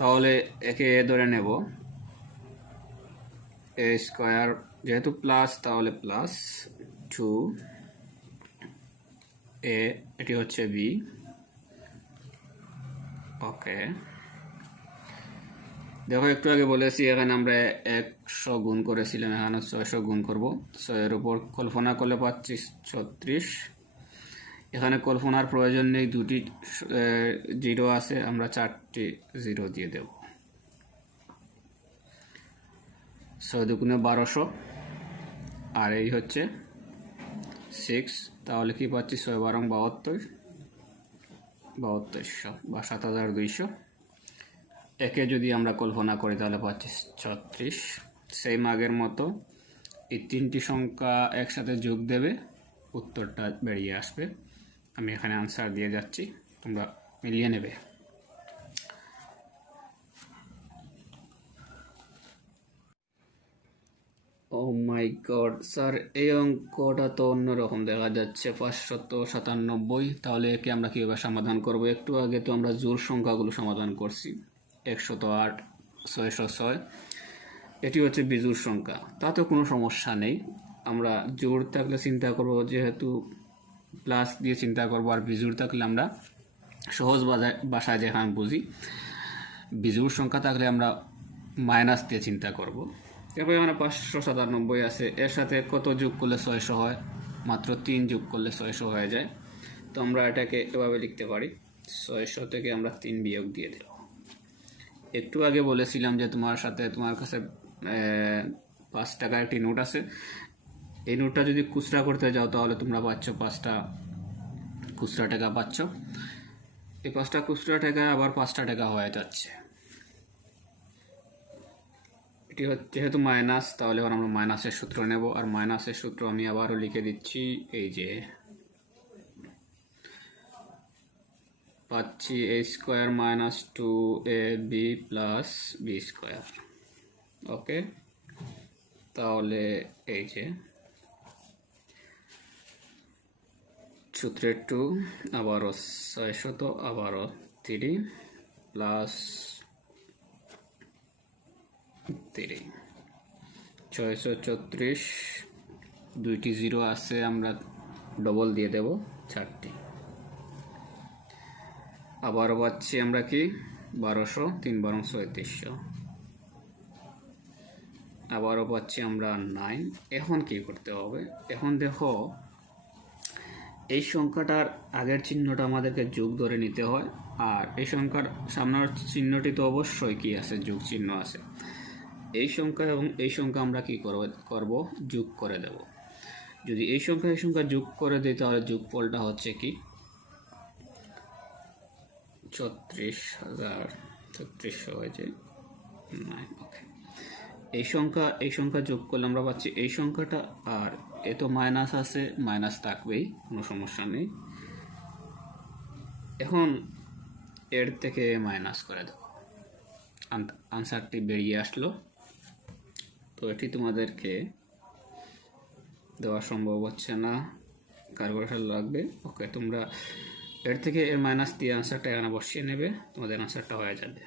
তাহলে একে এ ধরে নেব, এ স্কোয়ার যেহেতু প্লাস তাহলে প্লাস 2 এ, এটি হচ্ছে বি। ওকে, দেখো একটু আগে বলেছি এখানে আমরা 100 গুণ করেছিলাম, এখানে 600 গুণ করব। 6 এর উপর কল্পনা করলে পাচ্ছি 36। এখানে কল্পনার প্রয়োজন নেই, দুটি জিরো আছে, আমরা 4টি জিরো দিয়ে দেব। 6 দুগুণে 1200, আর এই হচ্ছে 6, তাহলে কি পাচ্ছি 6 12 72, 7200 বা 7200। একে যদি আমরা কল্পনা করি তাহলে পাচ্ছি 36। সেম আগের মতো এই তিনটি সংখ্যা একসাথে যোগ দেবে, উত্তরটা বেরিয়ে আসবে। আমি এখানে আনসার দিয়ে যাচ্ছি, তোমরা মিলিয়ে নেবে। ও মাই গড স্যার, এই অঙ্কটা তো অন্যরকম দেখা যাচ্ছে, 597। তাহলে একে আমরা কীভাবে সমাধান করব? একটু আগে তো আমরা জোড় সংখ্যাগুলো সমাধান করছি, 108, 606, এটি হচ্ছে বিজোড় সংখ্যা, তাতে কোনো সমস্যা নেই। আমরা জোড় থাকলে চিন্তা করব যেহেতু প্লাস দিয়ে চিন্তা করব, আর বিজোড় থাকলে আমরা সহজ ভাষায় যেখানে বুঝি, বিজোড় সংখ্যা থাকলে আমরা মাইনাস দিয়ে চিন্তা করব। এরপর এখানে 597 আছে, এর সাথে কত যোগ করলে 600 হয়? মাত্র 3 যোগ করলে 600 হয়ে যায়। তো আমরা এটাকে এভাবে লিখতে পারি, 600 থেকে আমরা 3 বিয়োগ দিয়ে দেব। একটু আগে বলেছিলাম যে তোমার কাছে 5 টাকার একটি নোট আছে, এই নোটটা যদি খুচরা করতে যাও তাহলে তোমরা পাচ্ছ 5টা খুচরা টাকা পাচ্ছ। এই 5টা খুচরা টাকা আবার 5টা টাকা হয়ে যাচ্ছে। এটি যেহেতু মাইনাস, তাহলে এবার আমরা মাইনাসের সূত্র নেব, আর মাইনাসের সূত্র আমি আবারও লিখে দিচ্ছি, এই যে পাচ্ছি a square minus 2ab plus B square. Okay, তাহলে এই যে সূত্রের 2 আবারও 600, আবারও 3 প্লাস 3, 634, দুইটি জিরো আছে, আমরা ডবল দিয়ে দেব 4টি। আবারও পাচ্ছি আমরা কি 1200, 3 12 3600, আবারও পাচ্ছি আমরা 9। এখন কি করতে হবে? এখন দেখো এই সংখ্যাটার আগের চিহ্নটা আমাদেরকে যোগ ধরে নিতে হয়, আর এই সংখ্যার সামনের চিহ্নটি তো অবশ্যই কি আছে, যোগ চিহ্ন আছে। এই সংখ্যা এবং এই সংখ্যা আমরা কি করব? যোগ করে দেব। যদি এই সংখ্যা যোগ করে দিই তাহলে যোগফলটা হচ্ছে কি 36,3600 হয়েছে। ওকে, এই সংখ্যা যোগ করলে আমরা পাচ্ছি এই সংখ্যাটা, আর এ তো মাইনাস আছে, মাইনাস থাকবেই, কোনো সমস্যা নেই। এখন এর থেকে মাইনাস করে দেব, আনসারটি বেরিয়ে আসলো। তো এটি তোমাদেরকে দেওয়া সম্ভব হচ্ছে না, ক্যালকুলেটর লাগবে। ওকে, তোমরা এর থেকে এর মাইনাস দিয়ে আনসারটা এখানে বসিয়ে নেবে, তোমাদের আনসারটা হয়ে যাবে।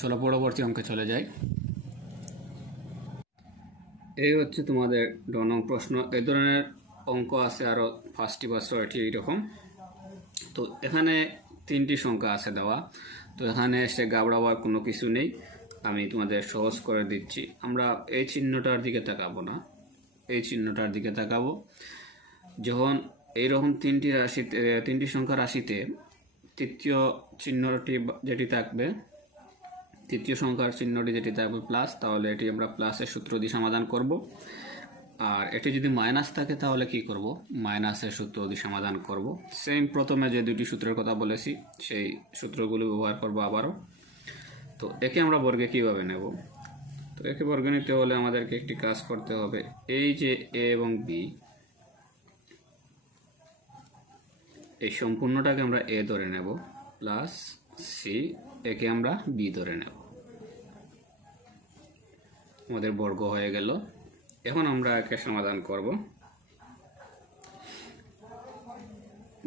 চলো পরবর্তী অঙ্কে চলে যাই। এই হচ্ছে তোমাদের 2 নং প্রশ্ন। এই ধরনের অঙ্ক আছে আরও 5টি বা 6টি এইরকম। তো এখানে 3টি সংখ্যা আছে দেওয়া, তো এখানে এসে গাবড়াবার কোনো কিছু নেই, আমি তোমাদের সহজ করে দিচ্ছি। আমরা এই চিহ্নটার দিকে তাকাবো না, এই চিহ্নটার দিকে তাকাবো। যখন এইরকম 3টি সংখ্যা রাশিতে তৃতীয় চিহ্নটি যেটি থাকবে, তৃতীয় সংখ্যার চিহ্নটি যেটি থাকবে প্লাস, তাহলে এটি আমরা প্লাসের সূত্র দিয়ে সমাধান করব। আর এটি যদি মাইনাস থাকে তাহলে কি করব? মাইনাসের সূত্র দিয়ে সমাধান করব। সেম প্রথমে যে দুটি সূত্রের কথা বলেছি সেই সূত্রগুলো ব্যবহার করব আবারও। তো একে আমরা বর্গে কিভাবে নেব? তো একে বর্গে নিতে হলে আমাদেরকে একটি কাজ করতে হবে। এই যে এ এবং বি, এই সম্পূর্ণটাকে আমরা এ ধরে নেব, প্লাস সি, একে আমরা বি ধরে নেব, আমাদের বর্গ হয়ে গেল। এখন আমরা একে সমাধান করব।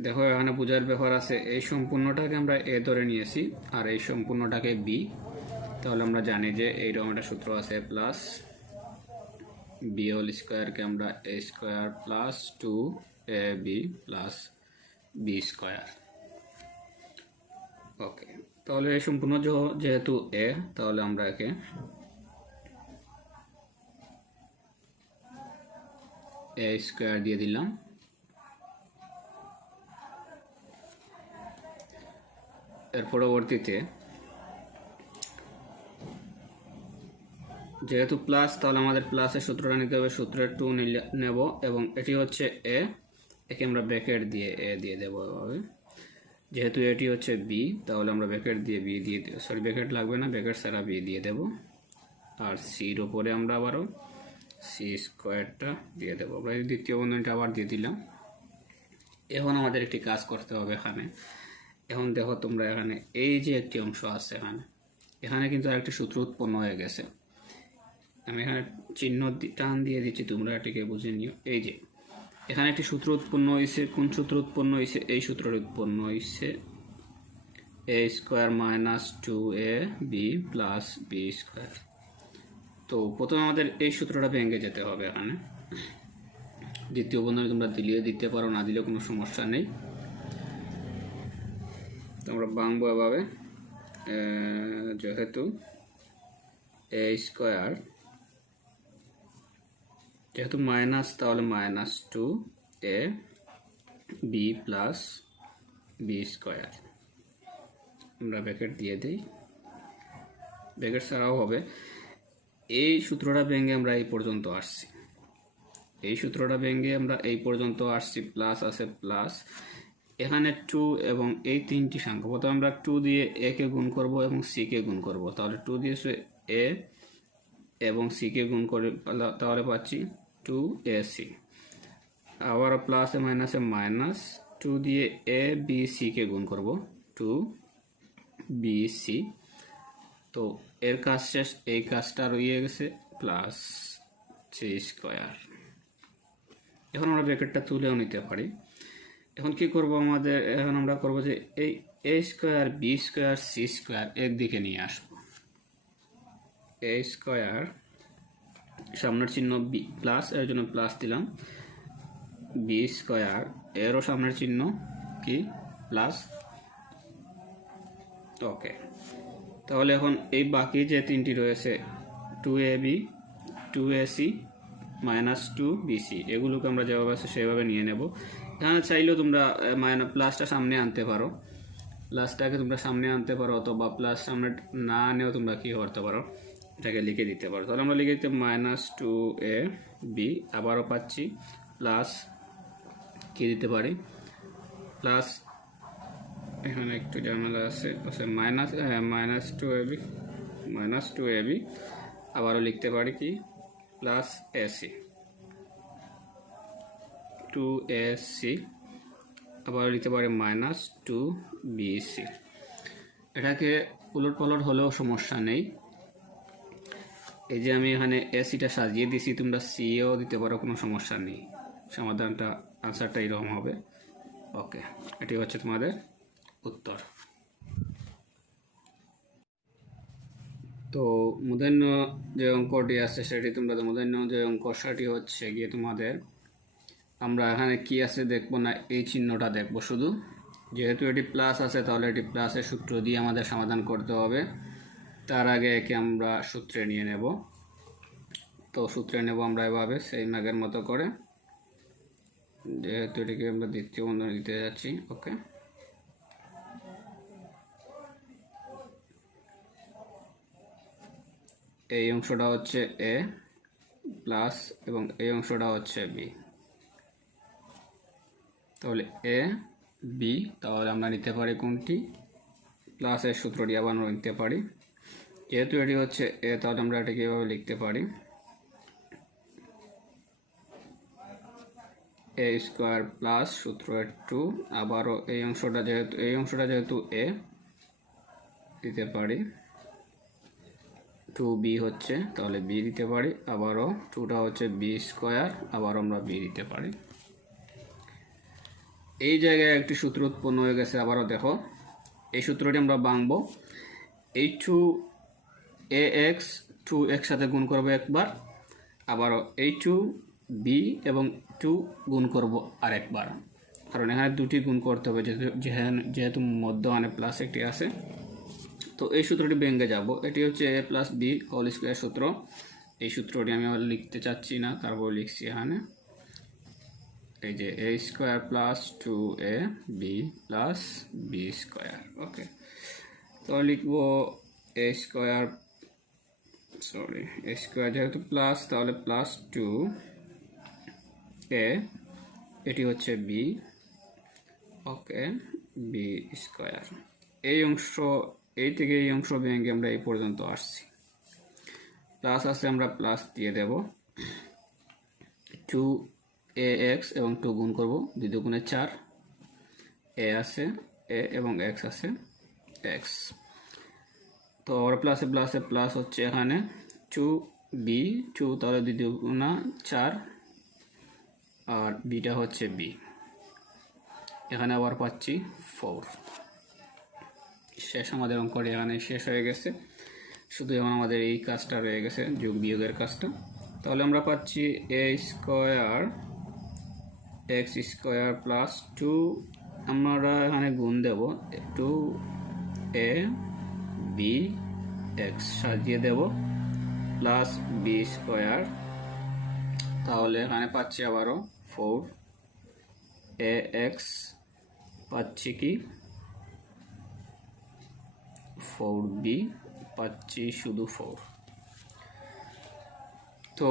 দেখো এখানে বোঝার ব্যাপার আছে, এই সম্পূর্ণটাকে আমরা এ ধরে নিয়েছি আর এই সম্পূর্ণটাকে বি। তাহলে আমরা জানি যে এইরকম একটা সূত্র আছে, প্লাস বি হোল স্কোয়ারকে আমরা A square plus 2ab plus B square. Okay, তাহলে এই সম্পূর্ণ যেহেতু এ, তাহলে আমরা একে এ স্কোয়ার দিয়ে দিলাম। এর পরবর্তীতে যেহেতু প্লাস, তাহলে আমাদের প্লাসের সূত্রটা নিতে হবে, সূত্রের 2 নেব এবং এটি হচ্ছে এ, একে আমরা ব্র্যাকেট দিয়ে এ দিয়ে দেবো এভাবে। যেহেতু এটি হচ্ছে বি, তাহলে আমরা ব্র্যাকেট দিয়ে বি দিয়ে সরি ব্র্যাকেট লাগবে না, ব্র্যাকেট ছাড়া বি দিয়ে দেব। আর সির ওপরে আমরা আবারও সি স্কোয়ারটা দিয়ে দেবো। আমরা দ্বিতীয় বন্ধনীটা আবার দিয়ে দিলাম। এখন আমাদের একটি কাজ করতে হবে এখানে। এখন দেখো তোমরা এখানে এই যে একটি অংশ আছে, এখানে কিন্তু আরেকটি সূত্র উৎপন্ন হয়ে গেছে। আমি এখানে চিহ্ন টান দিয়ে দিচ্ছি, তোমরা এটিকে বুঝে নিও। এই যে এখানে একটি সূত্র উৎপন্ন হয়েছে। কোন সূত্র উৎপন্ন হয়েছে? এই সূত্রটি উৎপন্ন হয়েছে, A square minus 2ab plus B square. তো প্রথমে আমাদের এই সূত্রটা ভেঙে যেতে হবে। এখানে দ্বিতীয় বন্ধনী তোমরা দিলেও দিতে পারো, না দিলেও কোনো সমস্যা নেই। তোমরা ভাঙবো এভাবে, যেহেতু এ স্কোয়ার যেহেতু মাইনাস, তাহলে minus 2ab plus B square. আমরা ব্র্যাকেট দিয়ে দিই, ব্র্যাকেট ছাড়াও হবে। এই সূত্রটা ভেঙে আমরা এই পর্যন্ত আসছি, এই সূত্রটা ভেঙে আমরা এই পর্যন্ত আসছি। প্লাস আছে প্লাস, এখানে 2 এবং এই তিনটি সংখ্যা, প্রথমে আমরা 2 দিয়ে এ কে গুণ করব এবং সি কে গুণ করব। তাহলে 2 দিয়ে এ এবং সি কে গুণ করে, তাহলে পাচ্ছি 2ac। আবার প্লাসে মাইনাসে মাইনাস, 2 দিয়ে এ বি সি কে গুণ করব, 2bc। তো এর কাজ শেষ, এই কাজটা রয়ে গেছে, প্লাস সি স্কোয়ার। এখন আমরা ব্র্যাকেটটা তুলেও নিতে পারি। এখন কি করব আমাদের, এখন আমরা করব যে এই A square B square C square একদিকে নিয়ে আসবো। এ স্কোয়ার সামনের চিহ্ন বি প্লাস, এর জন্য প্লাস দিলাম। বি স্কোয়ার এরও সামনের চিহ্ন কি প্লাস। ওকে, তাহলে এখন এই বাকি যে তিনটি রয়েছে, 2ab 2ac মাইনাস 2bc, এগুলোকে আমরা যেভাবে আছে সেভাবে নিয়ে নেব। এখানে চাইলেও তোমরা প্লাসটা সামনে আনতে পারো, প্লাসটাকে তোমরা সামনে আনতে পারো, অথবা প্লাস সামনে না আনেও তোমরা কী করতে পারো, এটাকে লিখে দিতে পারো। তাহলে আমরা লিখে দিতে মাইনাস 2ab, আবারও পাচ্ছি প্লাস কি দিতে পারি, প্লাস এখানে একটু ঝামেলা আছে, মাইনাস 2ab আবারও লিখতে পারি কি প্লাস ac, 2ac আবার লিখতে পারি মাইনাস 2bc। এটাকে উলট পালট হলেও সমস্যা নেই। এই যে আমি এখানে এসিটা সাজিয়ে দিছি, তোমরা সিও দিতে পারো, কোনো সমস্যা নেই। সমাধানটা আনসারটা এরকম হবে। ওকে, এটি হচ্ছে তোমাদের উত্তর। তো মূর্ধন্য যে অঙ্কটি আছে সেটি তোমরা, মূর্ধন্য যে অঙ্ক সেটি হচ্ছে গিয়ে তোমাদের, আমরা এখানে কি আছে দেখবো না, এই চিহ্নটা দেখবো শুধু। যেহেতু এটি প্লাস আছে, তাহলে এটি প্লাসের সূত্র দিয়ে আমাদের সমাধান করতে হবে। তার আগে একে আমরা সূত্রে নিয়ে নেব। তো সূত্রে নেব আমরা এভাবে সেই আগের মতো করে, যেহেতু এটিকে আমরা দ্বিতীয় বন্ধনী দিতে যাচ্ছি। ওকে, এই অংশটা হচ্ছে এ প্লাস এবং এই অংশটা হচ্ছে বি। তাহলে এ বি, তাহলে আমরা নিতে পারি কোনটি, প্লাসের সূত্রটি আবার নিতে পারি। যেহেতু এটি হচ্ছে এ, তাহলে আমরা এটাকে এভাবে লিখতে পারি, এ স্কোয়ার প্লাস সূত্রের 2, আবারও এই অংশটা যেহেতু এ দিতে পারি, 2b হচ্ছে, তাহলে বি দিতে পারি। আবারও 2টা হচ্ছে বি স্কোয়ার, আবার আমরা বি দিতে পারি। এই জায়গায় একটি সূত্র উৎপন্ন হয়ে গেছে। আবারও দেখো, এই সূত্রটি আমরা ভাঙবো। এই 2ax 2x সাথে গুণ করবো একবার, আবারও এই 2b এবং 2 গুণ করব আরেকবার, কারণ এখানে দুটি গুণ করতে হবে যেহেতু মধ্যখানে প্লাস একটি আছে। তো এই সূত্রটি ভেঙে যাব। এটি হচ্ছে a plus b whole square সূত্র। এই সূত্রটি আমি আবার লিখতে চাচ্ছি না, তারপর লিখছি এখানে। এই যে a square plus 2ab plus B square. Okay, তো লিখবো a square, sorry a square যেহেতু প্লাস, তাহলে প্লাস 2a, এটি হচ্ছে b। ওকে, বি স্কোয়ার। এই অংশ, এই থেকে এই অংশ ভেঙে আমরা এই পর্যন্ত আসছি। প্লাস আছে, আমরা প্লাস দিয়ে দেব। 2ax এবং 2 গুণ করব, 2 দুগুণে 4, a আছে a এবং x আছে x। তো আর প্লাসে প্লাসে প্লাস হচ্ছে এখানে 2b, 2 তাহলে 2 দুগুণা 4, আর বিটা হচ্ছে b। এখানে আবার পাচ্ছি 4। শেষ, আমাদের অঙ্কটি এখানে শেষ হয়ে গেছে। শুধু এখন আমাদের এই কাজটা রয়ে গেছে, যোগ বিয়োগের কাজটা। তাহলে আমরা পাচ্ছি a square x square plus 2, আমরা এখানে গুণ দেব 2ab x সাজিয়ে দেব প্লাস বি স্কোয়ার। তাহলে এখানে পাচ্ছি আবারও 4ax, পাচ্ছি কি 4b, পাচ্ছি শুধু 4। তো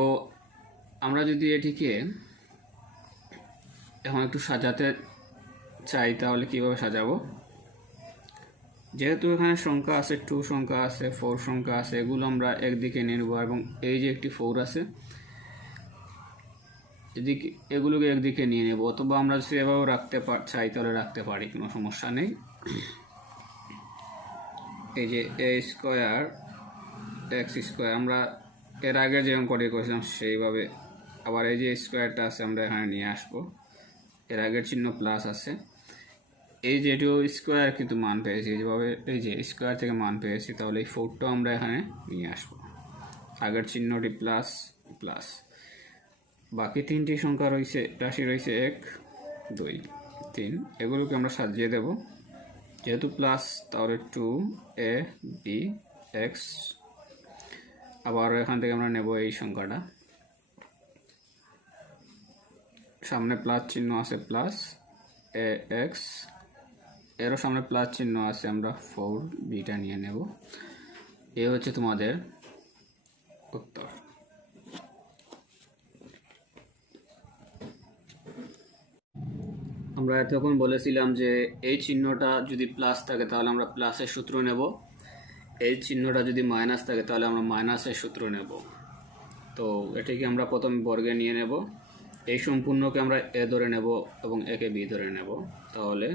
আমরা যদি এটিকে এখন একটু সাজাতে চাই, তাহলে কিভাবে সাজাবো? যেহেতু এখানে সংখ্যা আছে, 2 সংখ্যা আছে, 4 সংখ্যা আছে, এগুলো আমরা একদিকে নিয়ে নেব, এবং এই যে একটি 4 আছে, এদিকে এগুলোকে একদিকে নিয়ে নেব, অথবা আমরা যদি এভাবেও রাখতে চাই তাহলে রাখতে পারি, কোনো সমস্যা নেই। এই যে a স্কোয়ার x স্কোয়ার, আমরা এর আগে যে অঙ্কটি করেছিলাম সেইভাবে আবার এই যে স্কোয়ারটা আছে আমরা এখানে নিয়ে আসব। এর আগের চিহ্ন প্লাস আছে, এই যেটিও স্কোয়ার কিন্তু মান পেয়েছি, যেভাবে এই যে স্কোয়ার থেকে মান পেয়েছি, তাহলে এই 4টাও আমরা এখানে নিয়ে আসব। আগের চিহ্নটি প্লাস প্লাস, বাকি 3টি সংখ্যা রয়েছে, রাশি রয়েছে 1 2 3, এগুলোকে আমরা সাজিয়ে দেব। যেহেতু প্লাস, তাহলে 2ab x, আবার এখান থেকে আমরা নেব এই সংখ্যাটা, সামনে প্লাস চিহ্ন আছে প্লাস ax, এরও সামনে প্লাস চিহ্ন আছে, আমরা 4bটা নিয়ে নেব। এই হচ্ছে তোমাদের উত্তর। আমরা এতক্ষণ বলেছিলাম যে এই চিহ্নটা যদি প্লাস থাকে তাহলে আমরা প্লাসের সূত্র নেব, এই চিহ্নটা যদি মাইনাস থাকে তাহলে আমরা মাইনাসের সূত্র নেব। তো এটিকে আমরা প্রথমে বর্গে নিয়ে নেব, এই সম্পূর্ণকে আমরা এ ধরে নেব এবং একে বি ধরে নেব। তাহলে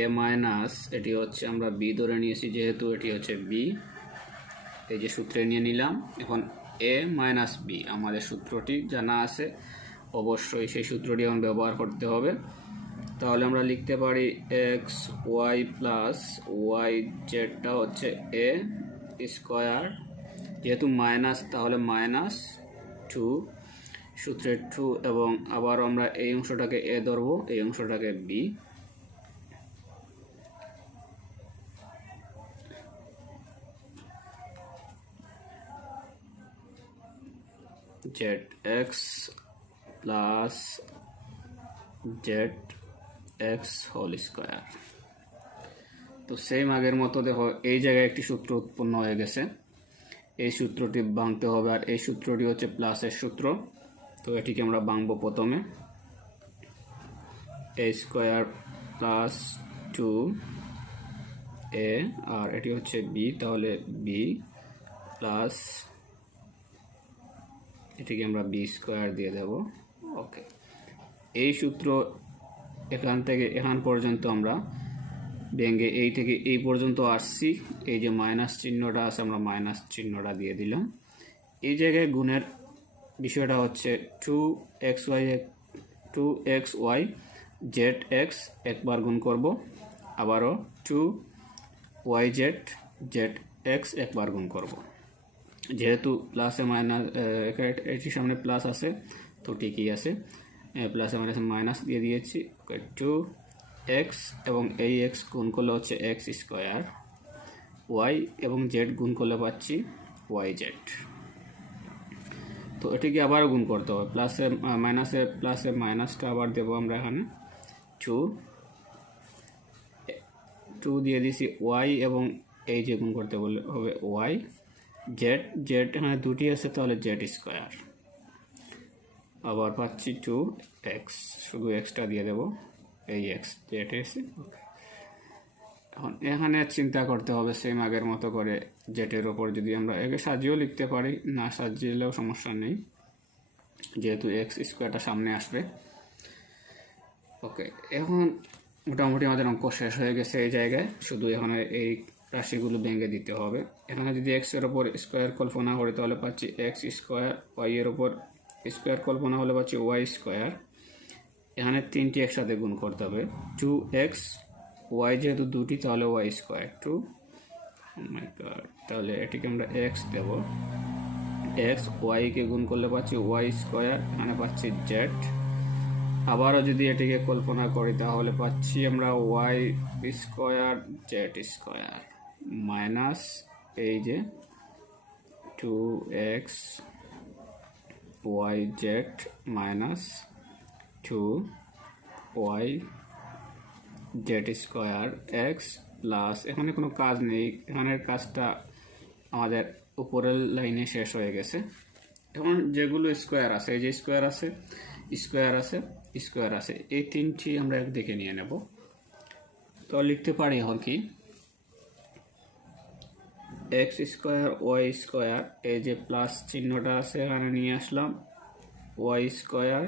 এ মাইনাস, এটি হচ্ছে আমরা বি ধরে নিয়েছি যেহেতু এটি হচ্ছে বি, এই যে সূত্রে নিয়ে নিলাম। এখন এ মাইনাস বি, আমাদের সূত্রটি জানা আছে, অবশ্যই সেই সূত্রটি এখন ব্যবহার করতে হবে। তাহলে আমরা লিখতে পারি এক্স ওয়াই প্লাস ওয়াই জেডটা হচ্ছে এ স্কোয়ার, যেহেতু মাইনাস তাহলে মাইনাস 2, সূত্রের 2, এবং আবার আমরা এই অংশটাকে এ ধরবো, এই অংশটাকে b. Z x plus z x whole square. তো সেম আগের মতো দেখো, এই জায়গায় একটি সূত্র উৎপন্ন হয়ে গেছে, এই সূত্রটি ভাঙতে হবে, আর এই সূত্রটি হচ্ছে প্লাসের সূত্র। তো এটিকে আমরা ভাঙবো প্রথমে, এ স্কোয়ার প্লাস 2a, আর এটি হচ্ছে বি, তাহলে বি প্লাস, এটিকে আমরা বি স্কোয়ার দিয়ে দেব। ওকে, এই সূত্র এখান থেকে এখান পর্যন্ত আমরা ভেঙে এই থেকে এই পর্যন্ত আসছি। এই যে মাইনাস চিহ্নটা আছে, আমরা মাইনাস চিহ্নটা দিয়ে দিলাম। এই জায়গায় গুণের বিষয়টা হচ্ছে 2xy zx একবার গুণ করব, আবারও 2yz zx একবার গুণ করব। যেহেতু প্লাসে মাইনাস এটির সামনে প্লাস আছে তো ঠিকই আছে, প্লাসে মাইনাসে মাইনাস দিয়ে দিয়েছি। 2x এবং এই এক্স গুণ করলে হচ্ছে এক্স স্কোয়ার, ওয়াই এবং জেড গুণ করলে পাচ্ছি ওয়াই জেড। তো এটিকে আবার গুণ করতে হবে, প্লাসে মাইনাসটা আবার দেবো আমরা এখানে। 2 দিয়ে দিছি ওয়াই এবং এই যে গুণ করতে বললে হবে ওয়াই জেড, জেড এখানে দুটি আছে তাহলে জেড স্কোয়ার, আবার পাচ্ছি 2x, শুধু এক্সটা দিয়ে দেবো, এই এক্স জেড এসে। এখন এখানে চিন্তা করতে হবে সেম আগের মতো করে, জেটের ওপর যদি আমরা একে সাজিয়েও লিখতে পারি, না সাজিয়েলেও সমস্যা নেই যেহেতু এক্স স্কোয়ারটা সামনে আসবে। ওকে, এখন মোটামুটি আমাদের অঙ্ক শেষ হয়ে গেছে এই জায়গায়, শুধু এখানে এই রাশিগুলো ভেঙে দিতে হবে। এখানে যদি এক্সের ওপর স্কোয়ার কল্পনা করি তাহলে পাচ্ছি এক্স স্কোয়ার, ওয়াই এর ওপর স্কোয়ার কল্পনা হলে পাচ্ছি ওয়াই স্কোয়ার। এখানে তিনটি একসাথে গুণ করতে হবে, 2x, ওয়াই যেহেতু দুটি তাহলে ওয়াই স্কোয়ার 2, তাহলে এটিকে আমরা এক্স দেব, এক্স ওয়াইকে গুণ করলে পাচ্ছি ওয়াই স্কোয়ার, এখানে পাচ্ছি জেড। আবারও যদি এটিকে কল্পনা করি তাহলে পাচ্ছি আমরা y square Z square minus এই যে 2x y z minus 2y z square x plus, এখানে কোনো কাজ নেই, এখানের কাজটা আমাদের উপরের লাইনে শেষ হয়ে গেছে। এখন যেগুলো স্কোয়ার আছে, এই যে স্কোয়ার আছে, স্কোয়ার আছে, স্কোয়ার আছে, এই তিনটি আমরা একদিকে নিয়ে নেব। তো লিখতে পারি এখন কি, এক্স স্কোয়ার ওয়াই স্কোয়ার, এই যে প্লাস চিহ্নটা আছে এখানে নিয়ে আসলাম, ওয়াই স্কোয়ার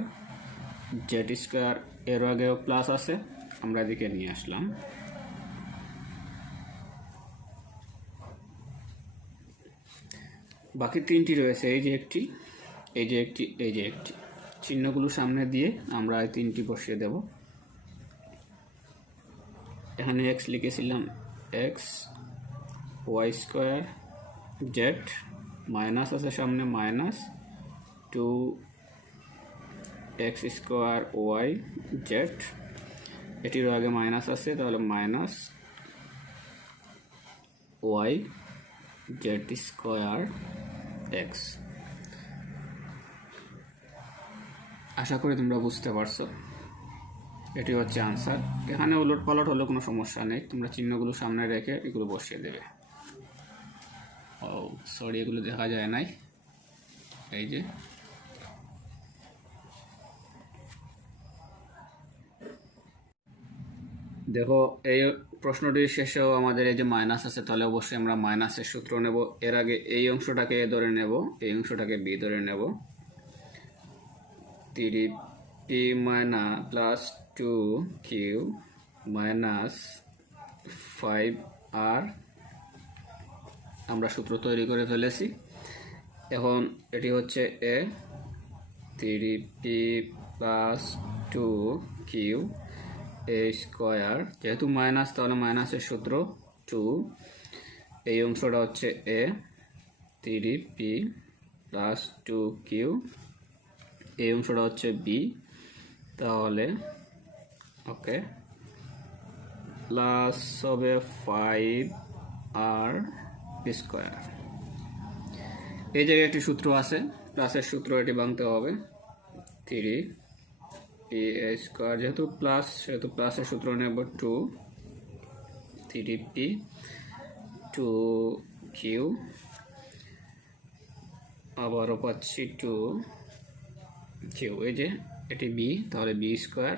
জেড স্কোয়ার, এর আগেও প্লাস আছে আমরা এদিকে নিয়ে আসলাম। বাকি তিনটি রয়েছে, এই যে একটি, এই যে একটি, এই যে একটি, চিহ্নগুলো সামনে দিয়ে আমরা এই তিনটি বসিয়ে দেব। এখানে এক্স লিখেছিলাম, X Y square Z, minus আছে সামনে minus 2x square Y Z, এটিরও আগে মাইনাস আছে তাহলে minus Y Z square X. আশা করি তোমরা বুঝতে পারছো, এটি হচ্ছে আনসার। এখানে উলট পালট হলে কোনো সমস্যা নেই, তোমরা চিহ্নগুলো সামনে রেখে এগুলো বসিয়ে দেবে। ও সরি, এগুলো দেখা যায় নাই, এই যে দেখো, এই প্রশ্নটির শেষেও আমাদের এই যে মাইনাস আছে, তাহলে অবশ্যই আমরা মাইনাসের সূত্র নেব। এর আগে এই অংশটাকে এ ধরে নেব, এই অংশটাকে বি ধরে নেব। 3p minus plus 2q minus 5r, আমরা সূত্র তৈরি করে ফেলেছি। এখন এটি হচ্ছে এ, 3p প্লাস 2q এ স্কোয়ার, যেহেতু মাইনাস তাহলে মাইনাসের সূত্র 2, এই অংশটা হচ্ছে এ, 3p প্লাস 2q, এই অংশটা হচ্ছে বি, তাহলে ওকে প্লাস হবে 5r স্কোয়ার। এই জায়গায় একটি সূত্র আছে, প্লাসের সূত্র, এটি ভাঙতে হবে। 3p স্কোয়ার, যেহেতু প্লাস সেহেতু প্লাসের সূত্র নেব 2, 3p 2q, আবারও পাচ্ছি 2q, এই যে এটি বি, তাহলে বি স্কোয়ার।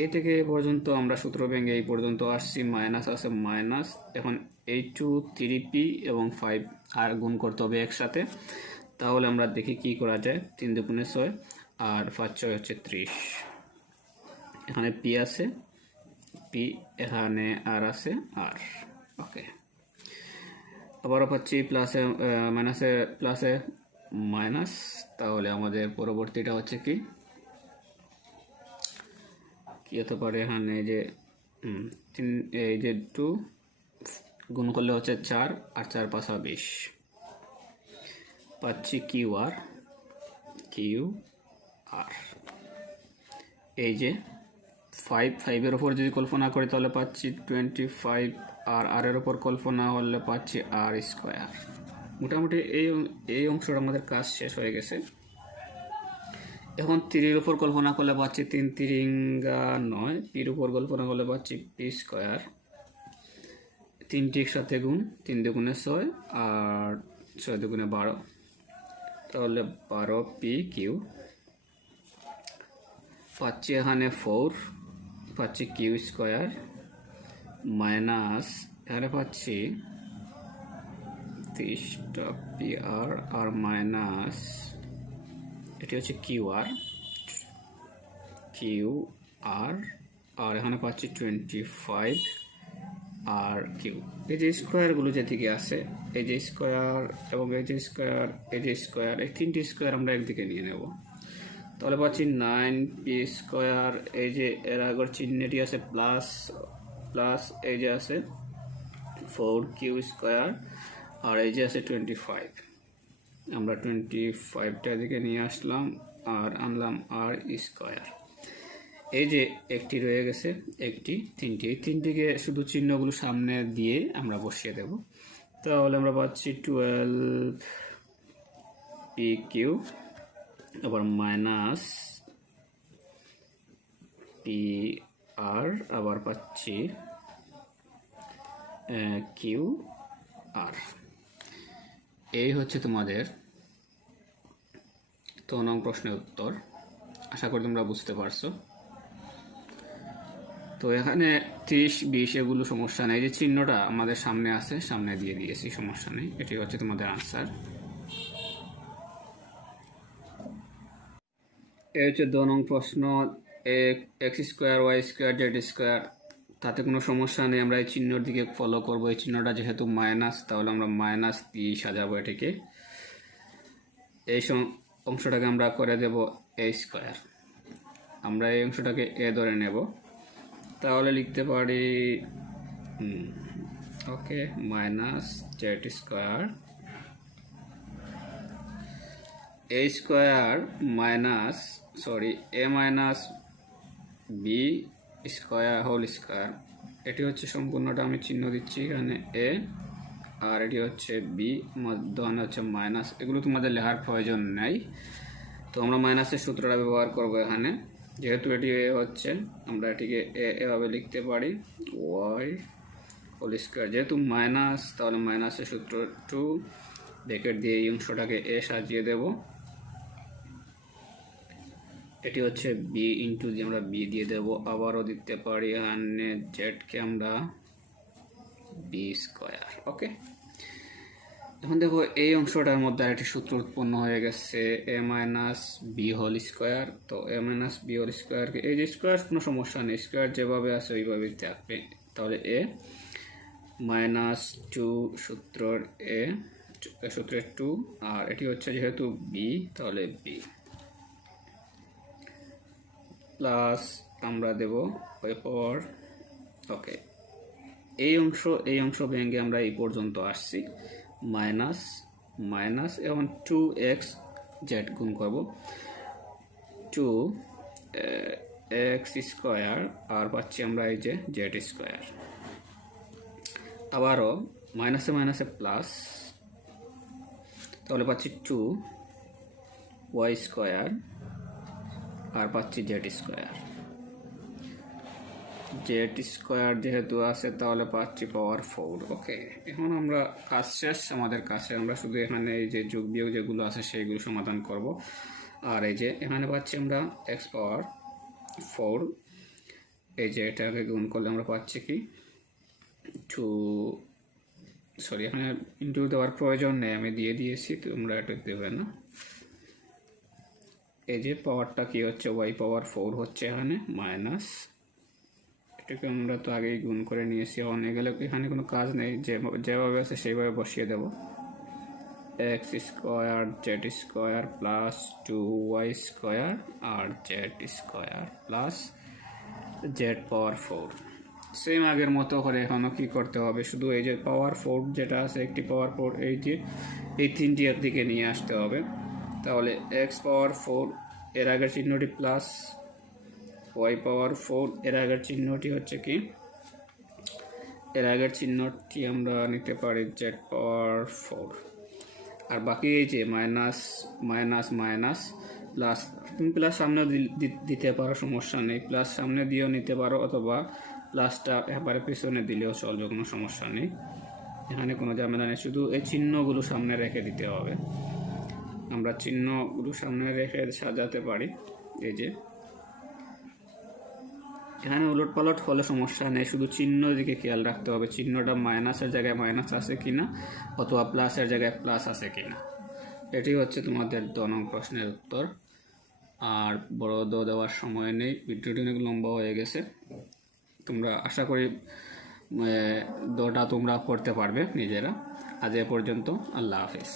এই থেকে এই পর্যন্ত আমরা সূত্র ভেঙে এই পর্যন্ত আসছি, মাইনাস আছে মাইনাস, এখন এই 2 3p এবং 5 আর গুণ করতে হবে একসাথে, তাহলে আমরা দেখি কি করা যায়। 3 দুগুণে 6 আর 5 6 হচ্ছে 30, এখানে পি আছে পি, এখানে আর আছে আর, ওকে। আবারও পাচ্ছি প্লাসে মাইনাসে প্লাসে মাইনাস, তাহলে আমাদের পরবর্তীটা হচ্ছে কি হতে পারে এখানে যে এই যে 2 গুণ করলে হচ্ছে 4 আর 4 5 20, পাচ্ছি কিউ আর এই যে 5 এর উপর যদি কল্পনা করি তাহলে পাচ্ছি 25, আর এর উপর কল্পনা হলে পাচ্ছি আর স্কোয়ার। মোটামুটি এই অংশটা আমাদের কাজ শেষ হয়ে গেছে। এখন 3-এর উপর কল্পনা করলে পাচ্ছি 3 3 9, পির উপর কল্পনা করলে পাচ্ছি পি স্কোয়ার, 3টি একসাথে গুণ, 3 দুগুণে 6 আর 6 দুগুণে 12, তাহলে 12 পি কিউ। পাচ্ছি এখানে 4, পাচ্ছি কিউ স্কোয়ার মাইনাস এখানে পাচ্ছি 30টা পি আর মাইনাস এটি হচ্ছে কিউ আর আর এখানে পাচ্ছি 25 আর কিউ। এই যে স্কোয়ারগুলো যেদিকে আছে, এই যে স্কোয়ার এবং এই যে স্কোয়ার, এই যে স্কোয়ার, এই 3টি স্কোয়ার আমরা একদিকে নিয়ে নেব, তাহলে পাচ্ছি 9 পি স্কোয়ার। এই যে এর আগের চিহ্নটি আছে প্লাস এই যে আছে 4 কিউ স্কোয়ার আর এই যে আছে 25, আমরা 25টা দিকে নিয়ে আসলাম আর আনলাম আর স্কোয়ার। এই যে একটি রয়ে গেছে, একটি 3টি, এই 3টিকে শুধু চিহ্নগুলো সামনে দিয়ে আমরা বসিয়ে দেব, তাহলে আমরা পাচ্ছি 12 পি কিউ আবার মাইনাস পি আর আবার পাচ্ছি কিউ আর। এই হচ্ছে তোমাদের 3 নং প্রশ্নের উত্তর। আশা করি তোমরা বুঝতে পারছো। তো এখানে 30 20 এগুলো সমস্যা নেই, যে চিহ্নটা আমাদের সামনে আছে সামনে দিয়ে দিয়েছি, সমস্যা নেই। এটি হচ্ছে তোমাদের আনসার। এই হচ্ছে 2 নং প্রশ্ন, x square y square Z square, তাতে কোনো সমস্যা নেই, আমরা এই চিহ্নর দিকে ফলো করব। এই চিহ্নটা যেহেতু মাইনাস, তাহলে আমরা মাইনাস দিয়ে সাজাবো এটিকে। এই অংশটাকে আমরা করে দেব এ স্কোয়ার, আমরা এই অংশটাকে এ ধরে নেব, তাহলে লিখতে পারি okay minus Z square A square minus A minus B square whole square. এটি হচ্ছে সম্পূর্ণটা আমি চিহ্ন দিচ্ছি এখানে এ, আর এটি হচ্ছে বি, মধ্যখানে হচ্ছে মাইনাস। এগুলো তোমাদের লেখার প্রয়োজন নেই, তো আমরা মাইনাসের সূত্রটা ব্যবহার করব এখানে। যেহেতু এটি এ হচ্ছে, আমরা এটিকে এভাবে লিখতে পারি ওয়াই হোল স্কোয়ার। যেহেতু মাইনাস, তাহলে মাইনাসের সূত্র 2 ব্র্যাকেট দিয়ে এই অংশটাকে এ সাজিয়ে দেব। এটি হচ্ছে বি ইন্টু দিয়ে আমরা বি দিয়ে দেব, আবারও দিতে পারি এখানে জেডকে আমরা বি স্কোয়ার। ওকে, এখন দেখো এই অংশটার মধ্যে আরেকটি সূত্র উৎপন্ন হয়ে গেছে, এ মাইনাস বি হোল স্কোয়ার। তো এ মাইনাস বি হোল স্কোয়ারকে, এই যে স্কোয়ার কোনো সমস্যা নেই, স্কোয়ার যেভাবে আছে ওইভাবেই থাকবে। তাহলে এ মাইনাস 2 সূত্রের 2, আর এটি হচ্ছে যেহেতু বি, তাহলে বি প্লাস আমরা দেব ওই পাওয়ার। ওকে, এই অংশ ভেঙে আমরা এই পর্যন্ত আসছি, মাইনাস এবং 2x জেড গুণ করব 2x স্কোয়ার, আর পাচ্ছি আমরা এই যে জেড স্কোয়ার। আবারও মাইনাসে প্লাস, তাহলে পাচ্ছি 2y স্কোয়ার আর পাচ্ছি জেড স্কোয়ার যেহেতু আছে, তাহলে পাচ্ছি পাওয়ার 4। ওকে, এখন আমরা কাজ শেষ আমাদের কাছে, আমরা শুধু এখানে এই যে যোগ বিয়োগ যেগুলো আছে সেইগুলো সমাধান করব। আর এই যে এখানে পাচ্ছি আমরা x পাওয়ার 4, এই যে এটাকে গুণ করলে আমরা পাচ্ছি কি 2, এখানে ইন্টু দেওয়ার প্রয়োজন নেই, আমি দিয়ে দিয়েছি, তোমরা এটা দেবে না। এই যে পাওয়ারটা কি হচ্ছে, y পাওয়ার 4 হচ্ছে এখানে মাইনাস, এটাকে আমরা তো আগেই গুণ করে নিয়েছি। অনেক গেলে এখানে কোনো কাজ নেই, যেভাবে আছে সেইভাবে বসিয়ে দেব। X square Z square plus 2y square আর Z square plus Z power 4। Same আগের মতো করে এখনও কী করতে হবে, শুধু এই যে পাওয়ার 4 যেটা আছে, একটি পাওয়ার 4, এই তিনটি দিকে নিয়ে আসতে হবে। তাহলে এক্স পাওয়ার 4 এর আগের চিহ্নটি প্লাস, ওয়াই পাওয়ার 4 এর আগের চিহ্নটি হচ্ছে কি, এর আগের চিহ্নটি আমরা নিতে পারি জেড পাওয়ার 4। আর বাকি এই যে মাইনাস মাইনাস মাইনাস প্লাস, তুমি প্লাস সামনে দিতে পারো, সমস্যা নেই, প্লাস সামনে দিয়েও নিতে পারো, অথবা প্লাসটা এবারে পিছনে দিলেও চলবে, কোনো সমস্যা নেই, এখানে কোনো ঝামেলা নেই। শুধু এই চিহ্নগুলো সামনে রেখে দিতে হবে, আমরা চিহ্নগুলো সামনে রেখে সাজাতে পারি। এই যে এখানে উলট পালট হলে সমস্যা নেই, শুধু চিহ্ন দিকে খেয়াল রাখতে হবে, চিহ্নটা মাইনাসের জায়গায় মাইনাস আছে কিনা অথবা প্লাসের জায়গায় প্লাস আছে কিনা। এটি হচ্ছে তোমাদের 2 নং প্রশ্নের উত্তর। আর বড় দেওয়ার সময় নেই, ভিডিওটি অনেক লম্বা হয়ে গেছে। তোমরা আশা করি দটা তোমরা করতে পারবে নিজেরা। আজ এ পর্যন্ত, আল্লাহ হাফেজ।